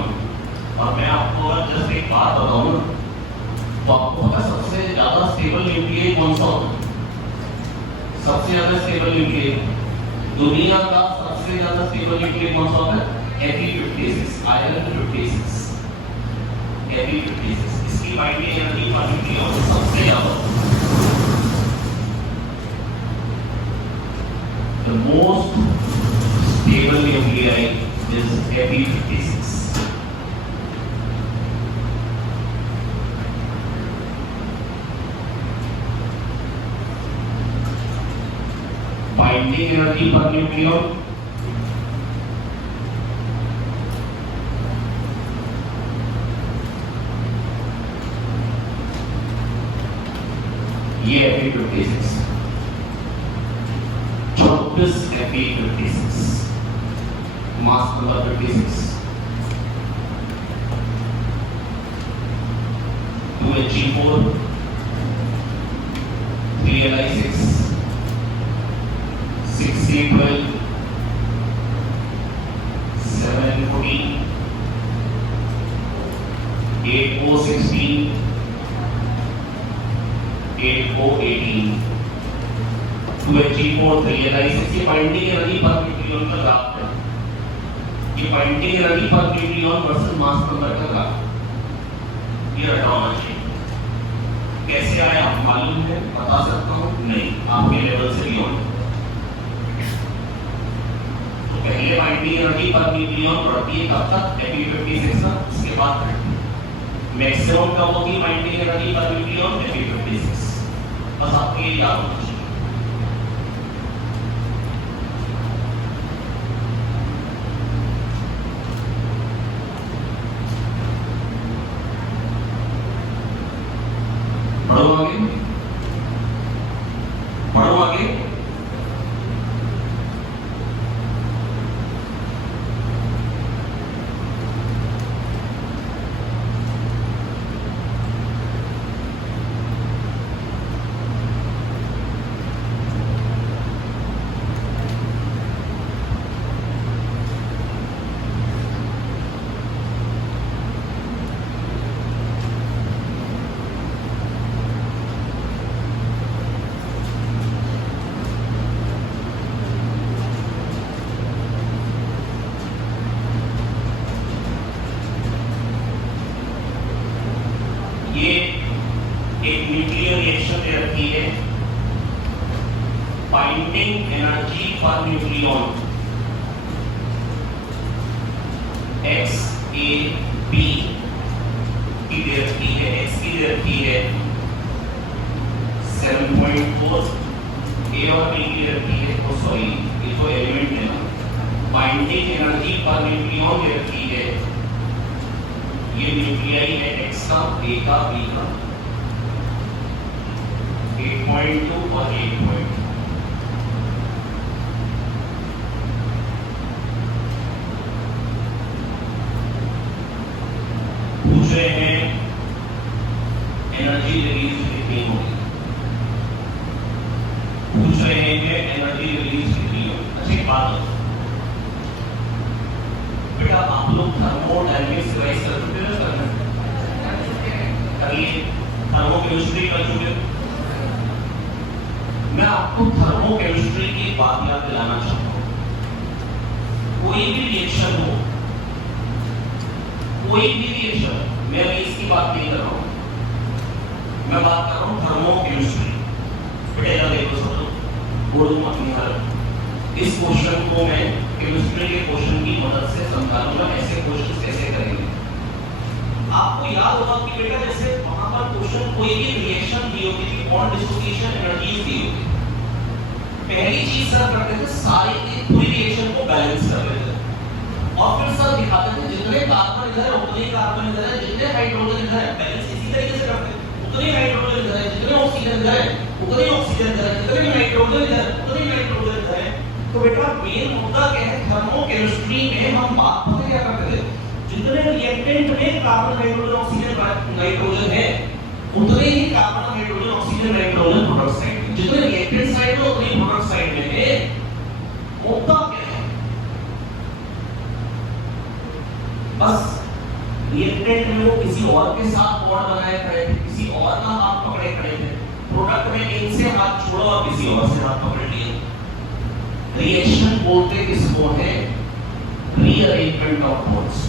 और मैं आपको जस्ट एक बात बताऊं ना, तो आपको पता सबसे ज्यादा स्टेबल न्यूक्लियस कौन सा होता है? सबसे ज्यादा स्टेबल न्यूक्लियस दुनिया का सबसे ज्यादा स्टेबल न्यूक्लियस कौन सा होता है? Fe56, iron 56, Fe56. इसकी बाइंडिंग एनर्जी पर न्यूक्लियन सबसे ज्यादा. The most stable nuclei is Fe56. Binding energy per nucleon ये Fe56, 24 Fe56, mass number 56, 2He4, 3Li6, 6C12, 7N14, 8O16, 8O18, 2He4, 3Li6. ये binding energy per nucleon का graph है. ये binding energy per nucleon versus mass number का graph. ये रटा होना चाहिए. कैसे आया मालूम है? बता सकता हूँ? नहीं, आपके लेवल से बियॉन्ड. तो पहले बाइंडिंग एनर्जी पर न्यूक्लियन बढ़ती है कब तक? Fe56 तक. उसके बाद मैक्सिमम कब होगी binding energy per nucleon? Fe56. बस आपको ये याद होना चाहिए. बढ़ो आगे, बढ़ो आगे. ये एक न्यूक्लियर रिएक्शन दे रखी है. Binding energy per nucleon XAB की दे रखी है. X की दे रखी है 7.4, A और B की दे रखी है. तो सॉरी, ये तो एलिमेंट है ना. बाइंडिंग एनर्जी पर न्यूक्लियन दे रखी है. ये न्यूक्लियाई है X का, A का, B का. 8.2 और 8.2. पूछ रहे हैं एनर्जी रिलीज कितनी होगी. पूछ रहे हैं कि एनर्जी रिलीज कितनी होगी. अच्छी बात है बेटा, आप लोग थर्मोडायनेमिक्स रिवाइज कर चुके हैं? करिए. थर्मोकेमिस्ट्री कर चुके. मैं आपको थर्मोकेमिस्ट्री की बात याद दिलाना चाहता हूं. कोई भी रिएक्शन हो, कोई भी रिएक्शन, मैं अभी इसकी बात नहीं कर रहा हूं, मैं बात कर रहा हूं थर्मोकेमिस्ट्री. बेटा देखो सब लोग, बोर्ड मत निकालो. इस क्वेश्चन को मैं केमिस्ट्री के क्वेश्चन की मदद से समझाऊंगा ऐसे क्वेश्चन कैसे करेंगे. आपको याद होगा कि बेटा जैसे वहां पर क्वेश्चन कोई भी रिएक्शन दी होती थी, बॉन्ड डिसोसिएशन एनर्जी दी होती. पहली चीज सर करते थे सारी की पूरी रिएक्शन को बैलेंस कर लेते थे और फिर सर दिखाते थे जितने कार्बन इधर है उतने ही कार्बन इधर है, जितने हाइड्रोजन इधर है, बैलेंस इसी तरीके से करते थे। उतने हाइड्रोजन इधर है, जितने ऑक्सीजन इधर है उतने ऑक्सीजन इधर है, जितने नाइट्रोजन इधर है उतने नाइट्रोजन इधर है। तो बेटा मेन मुद्दा क्या है, थर्मोकेमिस्ट्री में हम बात पता क्या करते थे, जितने रिएक्टेंट में कार्बन हाइड्रोजन ऑक्सीजन नाइट्रोजन है उतने ही carbon hydrogen oxygen nitrogen product side में, जितने रिएक्टेंट साइड में उतने ही प्रोडक्ट साइड में है। मुद्दा क्या है, बस रिएक्टेंट में वो किसी और के साथ बॉन्ड बनाए खड़े थे, किसी और का हाथ पकड़े खड़े थे, प्रोडक्ट में इनसे हाथ छोड़ो और किसी और से हाथ पकड़ लिए। रिएक्शन बोलते किसको है, rearrangement of bonds,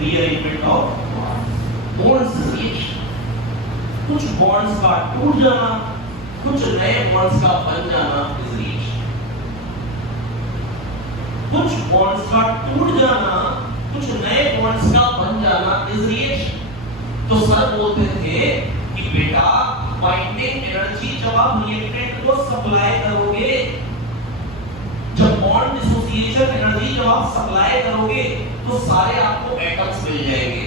rearrangement of bonds reaction. कुछ बॉन्ड्स का टूट जाना, कुछ नए बॉन्ड्स का बन जाना इज रिएक्शन। कुछ बॉन्ड्स का टूट जाना, कुछ नए बॉन्ड्स का बन जाना इज रिएक्शन। तो सर बोलते थे कि बेटा बाइंडिंग एनर्जी जब आप रिएक्टेंट को सप्लाई करोगे, जब बॉन्ड डिसोसिएशन एनर्जी जब आप सप्लाई करोगे तो सारे आपको एटम्स मिल जाएंगे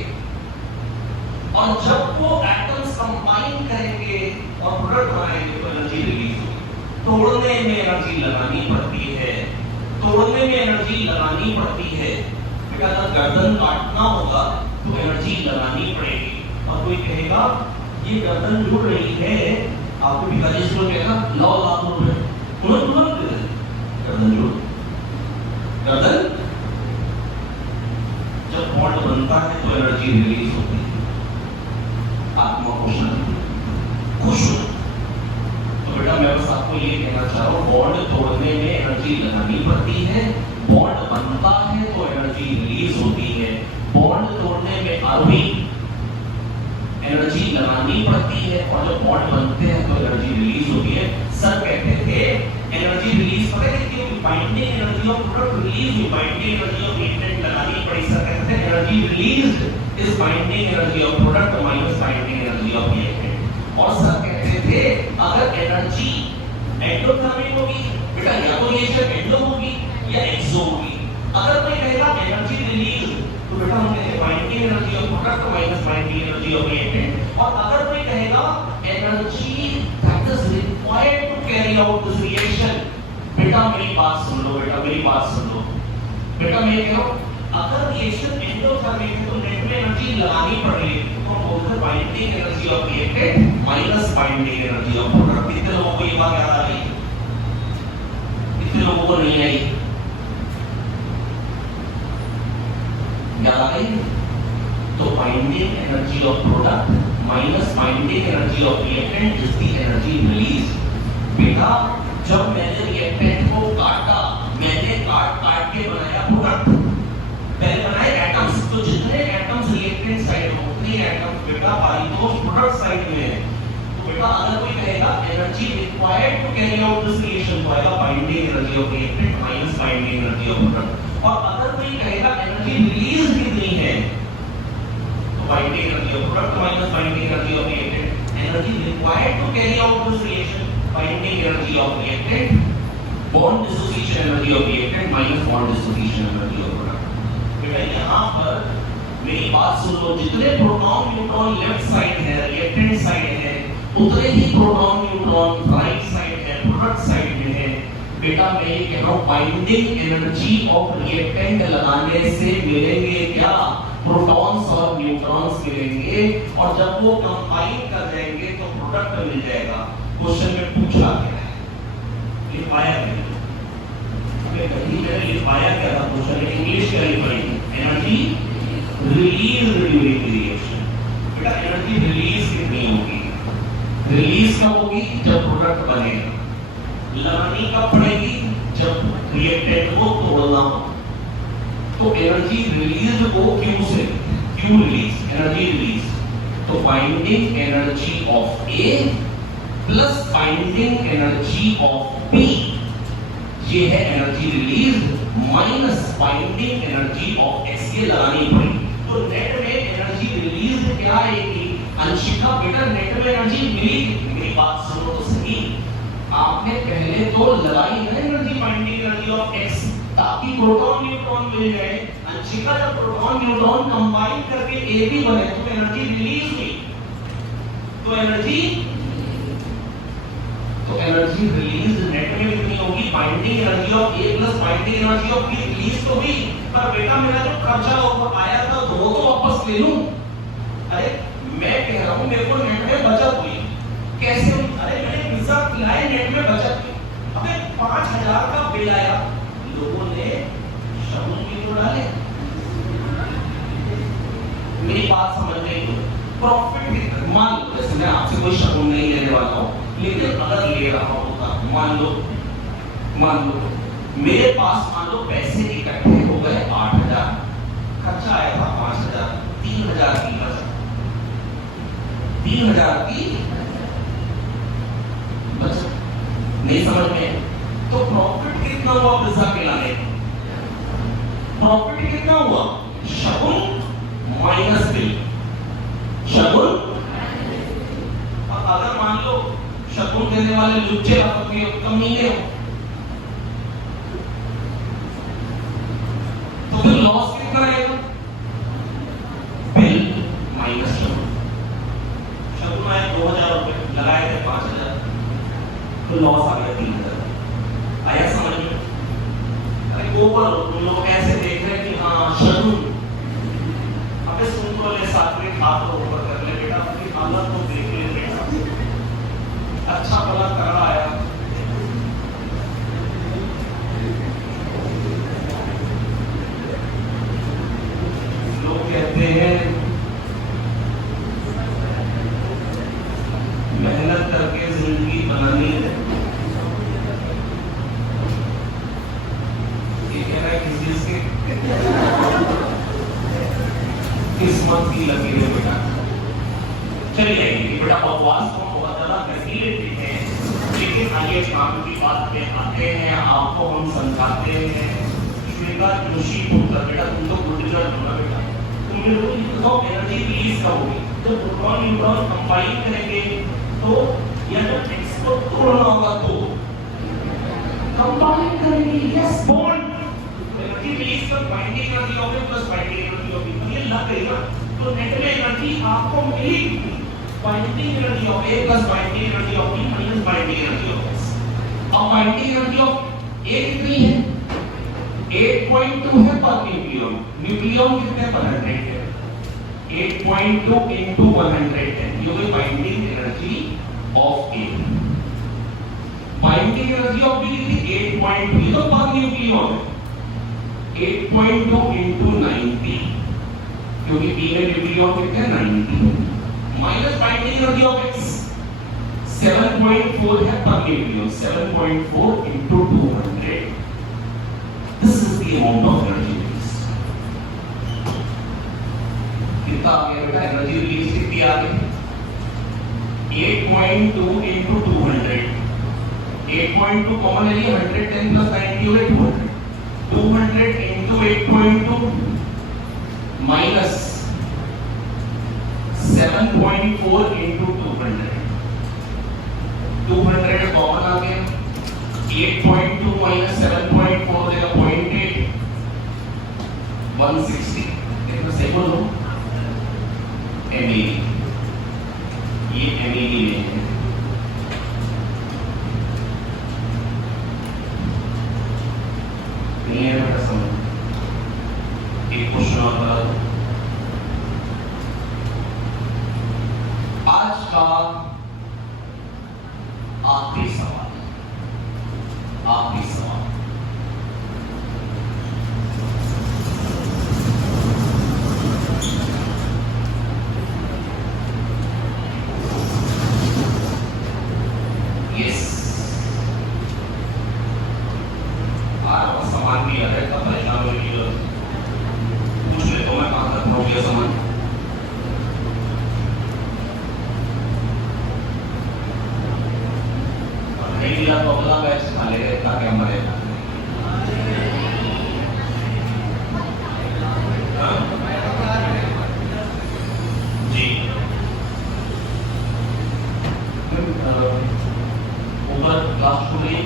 और जब वो एटम्स कंबाइन करेंगे और प्रोडक्ट बनाएंगे तो एनर्जी रिलीज होगी। तोड़ने में एनर्जी लगानी पड़ती है, तोड़ने में एनर्जी लगानी पड़ती है। अगर गर्दन काटना होगा तो एनर्जी लगानी पड़ेगी। और कोई कहेगा ये गर्दन जुड़ रही है, आपको पिताजी से कहेगा लाओ लाख रुपए, तुरंत दे दे, गर्दन जुड़। गर्दन जब बॉन्ड बनता है तो एनर्जी रिलीज होती है, आत्मा खुश हो। तो बेटा मैं बस आपको ये कहना चाह रहा हूँ, बॉन्ड तोड़ने में एनर्जी लगानी पड़ती है, बॉन्ड बनता है तो एनर्जी रिलीज होती है। बॉन्ड तोड़ने में अभी एनर्जी लगानी पड़ती है और जब बॉन्ड बनते हैं तो एनर्जी रिलीज होती है। सर कहते थे एनर्जी रिलीज पता है कि binding energy of product release हुई, बाइंडिंग एनर्जी ऑफ रिएक्टेंट लगानी पड़ी। सर कहते हैं energy released is binding energy of product minus binding energy of reactant. और सर कहते थे अगर एनर्जी एंडोथर्मिक होगी बेटा या तो रिएक्शन एंडो होगी या एक्सो होगी। अगर कोई कहेगा एनर्जी रिलीज तो बेटा हम कहते हैं binding energy of product minus binding energy of reactant. और अगर कोई कहेगा energy that is required to carry out this reaction, बेटा मेरी बात सुन लो, बेटा मेरी बात सुन लो। बेटा मैं कह रहा हूं अगर रिएक्शन एंडोथर्मिक है तो नेट में एनर्जी लगानी पड़ रही है, तो हम बोलते हैं binding energy of reactant minus binding energy of product. कितने लोगों को ये बात याद आ रही है, कितने लोगों को नहीं आई? याद आ गई? तो binding energy of product minus binding energy of reactant is the energy release. बेटा जब मैंने रिएक्टेंट को काटा, मैंने काट के बनाया प्रोडक्ट, पहले बनाए एटम्स, तो जितने एटम्स रिएक्टेंट साइड में उतने एटम्स बेटा पारितोष प्रोडक्ट साइड में है। तो बेटा अगर कोई कहेगा energy required to carry out this reaction तो आएगा binding energy of reactant minus binding energy of product. और अगर कोई कहेगा एनर्जी रिलीज कितनी है तो binding energy of product minus binding energy of reactant. Energy required to carry out this reaction binding energy of reactant, bond dissociation energy of reactant minus bond dissociation energy of product. बेटा यहां पर मेरी बात सुन लो, जितने proton neutron left side है reactant side है उतने ही प्रोटॉन न्यूट्रॉन राइट साइड है प्रोडक्ट साइड में है। बेटा मैं ये कह रहा हूं बाइंडिंग एनर्जी ऑफ रिएक्टेंट लगाने से मिलेंगे क्या, प्रोटॉन्स और न्यूट्रॉन्स मिलेंगे और जब वो कंबाइन कर जाएंगे तो प्रोडक्ट मिल जाएगा। क्वेश्चन में पूछा गया है, लिखवाया गया लिखवाया क्या था क्वेश्चन में, इंग्लिश क्या लिख रही है, एनर्जी रिलीज ड्यूरिंग रिएक्शन। बेटा एनर्जी रिलीज कितनी होगी, रिलीज कब होगी जब प्रोडक्ट बनेगा, लगानी कब पड़ेगी जब रिएक्टेंट को तोड़ना हो। तो एनर्जी रिलीज हो क्यू से, क्यू रिलीज एनर्जी रिलीज, तो binding energy of A plus binding energy of B, ये है energy release minus binding energy of X के लगानी पड़ी। तो नेट में एनर्जी रिलीज क्या आएगी अंशिका, बेटा नेट में एनर्जी मिली। मेरी बात सुनो तो सही, आपने पहले मैंने तो लगाई है energy, binding energy of x, ताकि प्रोटॉन न्यूट्रॉन मिल जाए। अंशिका जब प्रोटॉन न्यूट्रॉन कंबाइन करके ए भी बने तो एनर्जी रिलीज हुई, तो एनर्जी रिलीज नेट में कितनी होगी? Binding energy of A plus binding energy of be release तो हुई, पर बेटा मेरा जो खर्चा आया था वो तो वापस ले लूं। अरे मैं कह रहा हूं मेरे को नेट में बचत हुई, कैसे हुई? अरे मैंने पिज्जा खिलाए, नेट में बचत हुई। अबे 5000 का बिल आया, लोगों ने शगुन भी तो डाले। मेरी बात समझ नहीं तो प्रॉफिट मान लो, जैसे मैं आपसे कोई शगुन नहीं लेने वाला हूं, लेकिन अगर ले रहा होता, मान लो मेरे पास मान लो पैसे इकट्ठे हो गए 8000, खर्चा आया था 5000, 3000 की बचत, 3000 की बचत। नहीं समझ में? तो प्रॉफिट कितना हुआ पिज्जा खिलाने? प्रॉफिट कितना हुआ? शगुन माइनस बिल, शगुन। अगर मान लो शगुन देने वाले लुच्चे कमीने हो, तो फिर लॉस कितना रहेगा? बिल माइनस शगुन। शगुन आया 2000 रुपए, लगाए थे 5000, तो लॉस आ गया 3000। आया समझ में? अरे गोबर तुम लोग ऐसे देख रहे हैं कि हाँ शगुन, अबे सुन तो ले, साथ में हाथ तो ऊपर कर ले बेटा, अपनी हालत तो देख ले बेटा, अच्छा भला कर रहा है। लोग कहते हैं मेहनत करके जिंदगी बनानी है, ये कह रहा है किसी से किस्मत की लगी है बेटा। चलिए बेटा बकवास को बहुत ज्यादा कर ही लेते हैं, लेकिन आइए काम की बात पे आते हैं। आपको हम समझाते हैं। श्वेता जोशी पुत्र, बेटा तुम तो गुड रिजल्ट होगा बेटा, तुम मेरे को ये बताओ एनर्जी रिलीज कब होगी? जब प्रोटॉन न्यूट्रॉन कंबाइन करेंगे तो, या जब x को तोड़ना होगा तो कंबाइन करेंगे। यस बॉन्ड एनर्जी रिलीज कर binding energy of A plus binding energy of B, ये लग गई ना, तो नेट में एनर्जी आपको मिलेगी binding energy of A plus binding energy of B minus binding energy of X. अब बाइंडिंग एनर्जी ऑफ ए कितनी है? 8.2 है पर न्यूक्लियन। न्यूक्लियन कितने पर 100 है? 8.2 into 110, ये होगी binding energy of A. Binding energy of B कितनी? 8.2, ये तो पर न्यूक्लियन है। 8.2 into 90, क्योंकि बी में न्यूक्लियन कितने? 90, minus binding energy of x 7.4 है per nucleon. 7.4 into 200, this is the amount of energy release। कितना आ गया बेटा एनर्जी रिलीज? कितनी आ गई? 8.2 into 200, 8.2 कॉमन एरिया 110 plus 90 हो गए 200, 200 into 8.2 minus 7.4 into 200, 200 कॉमन आ गया, 8.2 minus 7.4 देगा 0.8, 160। देखो सही बोलो, एमई, ये एमई में है। नहीं है बेटा समझ। एक क्वेश्चन और बता दो, आज का आखिरी सवाल, आखिरी सवाल। यस, सामान भी आ रहा है, तब परेशान हो रही है, पूछ ले तो मैं कहाँ तक हो गया सामान। नहीं मिला तो अगला बैच खा लेगा, इतना क्या मरेगा। जी ऊपर क्लास 2 में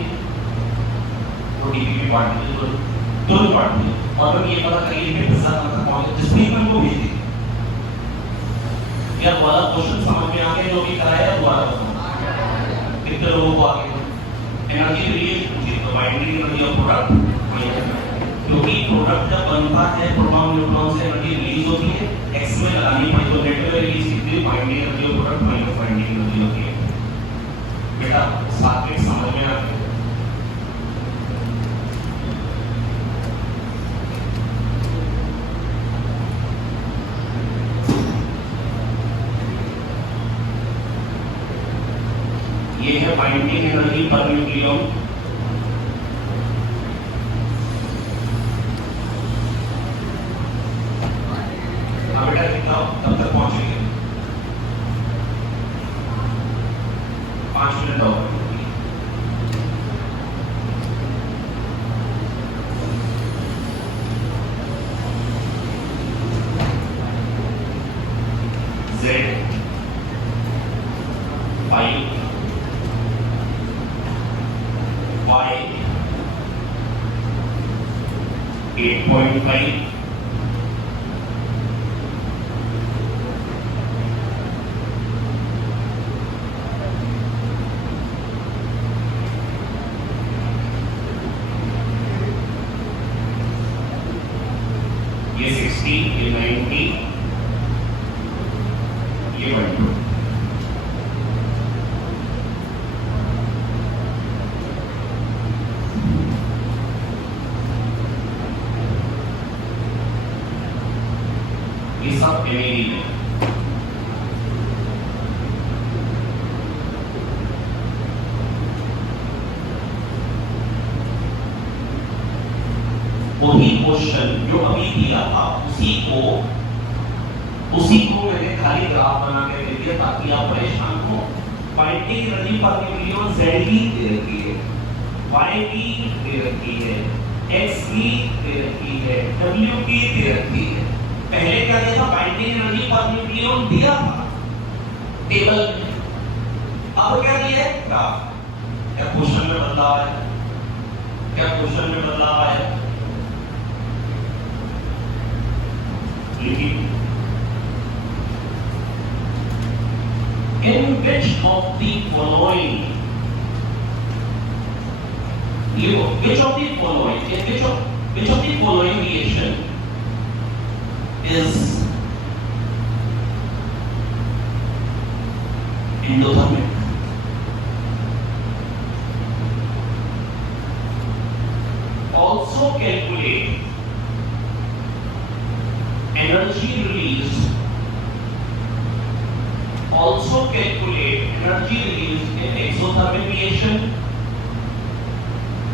डीपीपी पार्ट दी तुरंत पार्ट दी और हम ये पता करिए कि पैसा कहाँ तक पहुंचे जिसने हमको भेज दी क्या वाला क्वेश्चन समझ में आ गया जो भी कराया दोबारा बताओ कितने लोगों को आ गया एनर्जी रिलीज होती है बाइंडिंग एनर्जी ऑफ प्रोडक्ट क्योंकि प्रोडक्ट जब बनता है प्रोटॉन न्यूट्रॉन से एनर्जी रिलीज होती है एक्स में लगानी पड़ी तो नेट में रिलीज होती है binding energy of product minus binding energy होती है बेटा साथ में समझ में आ गया ये है बाइंडिंग एनर्जी पर न्यूक्लियन बेटा कितना तब तक पहुंचेंगे 5 मिनट और Z 5 Y 8.5 ये 60 ये 90 ये 12 ये सब एनएडी है वही क्वेश्चन जो अभी दिया था उसी को मैंने खाली ग्राफ बना के दे दिया ताकि आप परेशान हो binding energy per nucleon Zb दे रखी है Yb दे रखी है Xb दे रखी है Wb दे रखी है पहले क्या दिया था बाइंडिंग एनर्जी पर न्यूक्लियन दिया था टेबल में अब क्या दिया है ग्राफ क्या क्वेश्चन में बदलाव आया क्या क्वेश्चन में बदलाव आया in which of the following which of the following reaction is endothermic also calculate energy released in exothermic reaction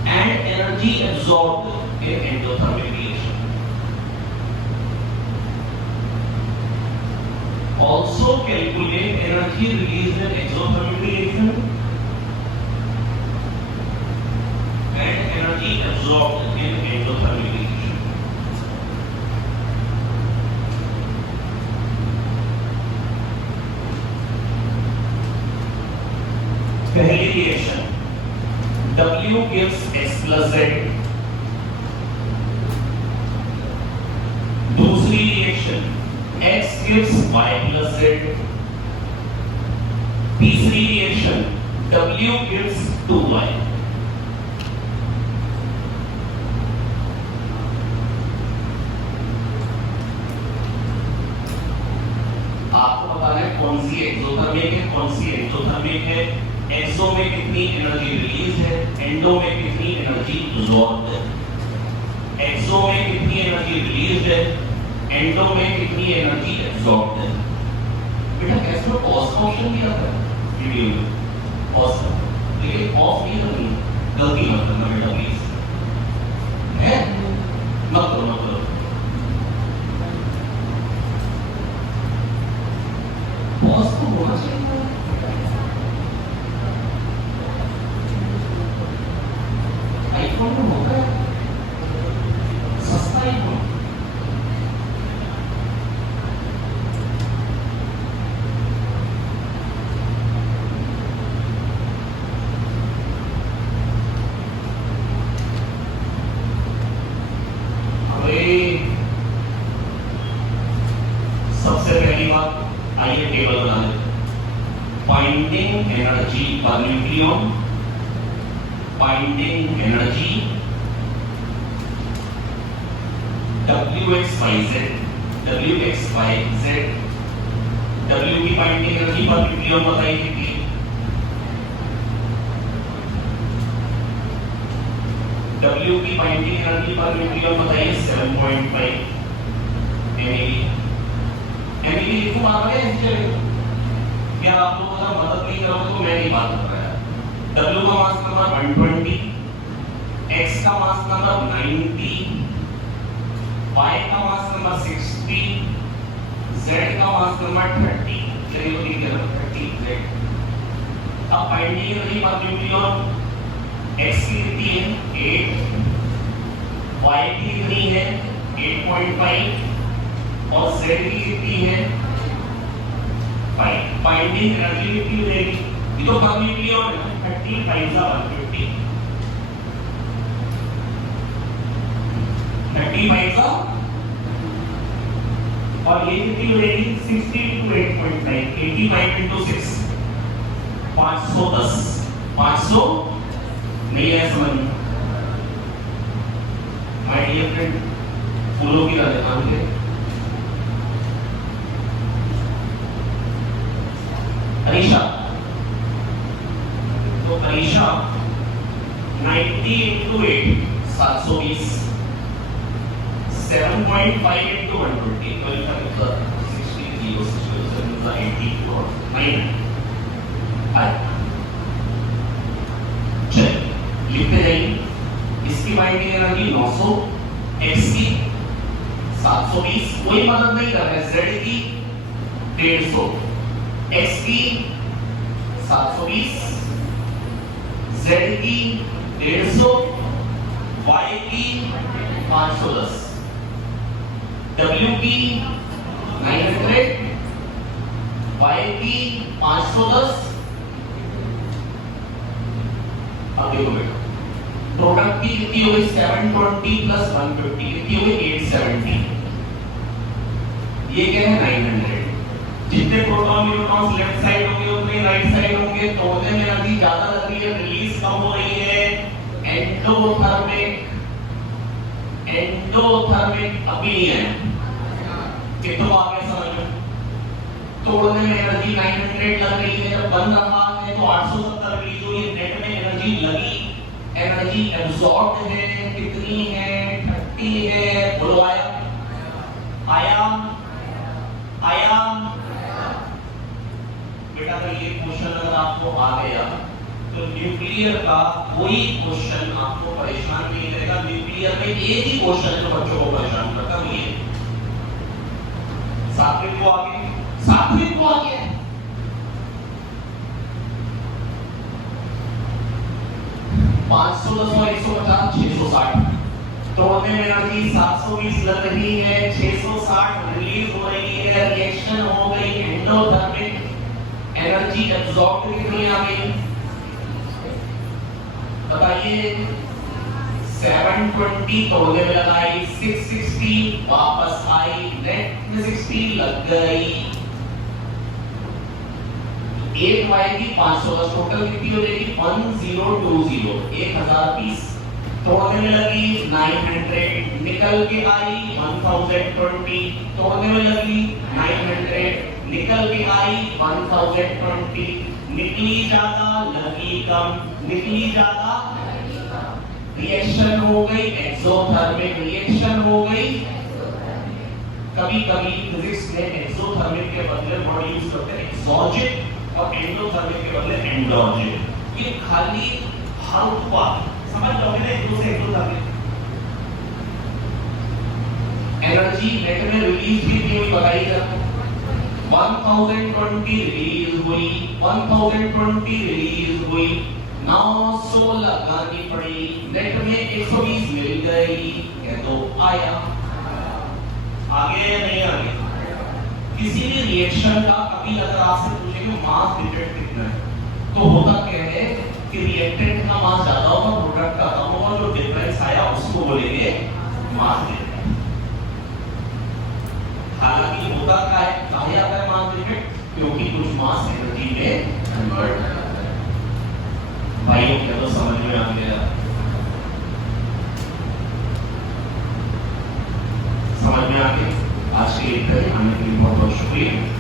and energy absorbed in endothermic reaction. Also calculate energy released in exothermic reaction and energy absorbed in endothermic reaction. पहली reaction W gives X plus Z दूसरी reaction X gives Y plus Z तीसरी reaction W gives 2Y आपको बताना है कौन सी exothermic है कौन सी endothermic है एक्सो में कितनी एनर्जी रिलीज है एंडो में कितनी एनर्जी अब्सॉर्ब है एक्सो में कितनी एनर्जी रिलीज है एंडो में कितनी एनर्जी अब्सॉर्ब है बेटा कैसे पॉज का ऑप्शन दिया था वीडियो में पॉज लेकिन ऑफ नहीं करनी गलती मत करना बेटा प्लीज है मत करो पॉज तो होना चाहिए आईफोन में होता है सस्ता iPhone nucleon, binding energy WXYZ, W की बाइंडिंग एनर्जी पर न्यूक्लियन बताइए कितनी? W की बाइंडिंग एनर्जी पर न्यूक्लियन बताइए 7.5 MeV लिखूं आगे इससे क्या आप लोग अगर मदद नहीं करोगे तो मैं नहीं बात कर रहा है। W का मास नंबर 120, X का मास नंबर 90, Y का मास नंबर 60, Z का मास नंबर 30, चलिए वो लिख देना 30 Z। अब binding energy per nucleon X की कितनी है 8, Y की कितनी है 8.5 और Z की कितनी है 5। बाइंडिंग एनर्जी कितनी रहेगी? ये तो पर न्यूक्लियन है 30 5 150, 30 5 और ये कितनी रहेगी 60 into 8.5, 85 into 6 510, 500 नहीं है समझ में? माय डियर फ्रेंड फूलों की तरह देखा मुझे। अरीशा, तो अरीशा 90 into 8 720, 7.5 into 120 60 0 7 80 और 9 चलिए लिखते जाइए। इसकी बाइंडिंग एनर्जी 900, X की 720, कोई मदद नहीं कर रहे, Z की 150, X की 720, Z की 150, Y की 510, W की 900, Y की 510। अब देखो बेटा प्रोडक्ट की कितनी हो गई 720 प्लस 150 कितनी हो गई 870, ये क्या है 900। जितने प्रोटॉन न्यूट्रॉन्स लेफ्ट साइड होंगे उतने राइट साइड होंगे, तोड़ने में एनर्जी ज्यादा लग रही है, रिलीज कम हो रही है। एंडोथर्मिक अभी नहीं है कितना आगे समझ में। तोड़ने में एनर्जी 900 लग रही है, जब बन रहा है तो 870 रिलीज हुई है। नेट में एनर्जी लगी, एनर्जी एब्सॉर्ब है कितनी है 30 है। बोलो आया बेटा। तो ये क्वेश्चन अगर आपको आ गया तो न्यूक्लियर का कोई क्वेश्चन आपको परेशान नहीं करेगा। न्यूक्लियर में एक ही क्वेश्चन है जो बच्चों को परेशान करता है, वो ये सात्विक को आगे 510 और 150 660। तोड़ने में एनर्जी 720 लग रही है, 660 रिलीज हो रही है, रिएक्शन हो गई एंडोथर्मिक। एनर्जी एब्सॉर्ब कितनी आ गई बताइए 720 तोड़ने में लगाई 660 वापस आई, नेट में 60 लग गई। 1 वाई की 510 टोटल कितनी हो जाएगी 1020 1020। तोड़ने में लगी 900 निकल के आई 1020। तोड़ने में लगी 900 निकल के आई 1020। निकली ज्यादा लगी कम, निकली ज्यादा रिएक्शन हो गई एक्सोथर्मिक, रिएक्शन हो गई। कभी कभी फिजिक्स में एक्सोथर्मिक के बदले वर्ड यूज करते हैं एक्सोजिक और एंडोथर्मिक के बदले एंडोजिक। ये खाली हाउ टू बात समझ जाओगे ना, एक दूसरे एक्सोथर्मिक एनर्जी नेट में रिलीज भी नहीं हुई बताइएगा। 1020 रिलीज हुई, 1020 रिलीज हुई, 900 लगानी पड़ी, नेट में 120 मिल गई, तो आया। आगे या नहीं आगे? किसी भी रिएक्शन का कभी अगर आपसे पूछे कि मास डिफरेंट कितना है तो होता क्या है कि रिएक्टेंट का मास ज्यादा होगा, प्रोडक्ट का कम होगा, जो डिफरेंस आया उसको बोलेंगे मास डिफरेंट। हालांकि होता क्या है, कहा जाता है मास डिफरेंट क्योंकि कुछ मास एनर्जी में कन्वर्ट समझ में आ गया। आज के लिए इतना ही, आने के लिए बहुत बहुत शुक्रिया।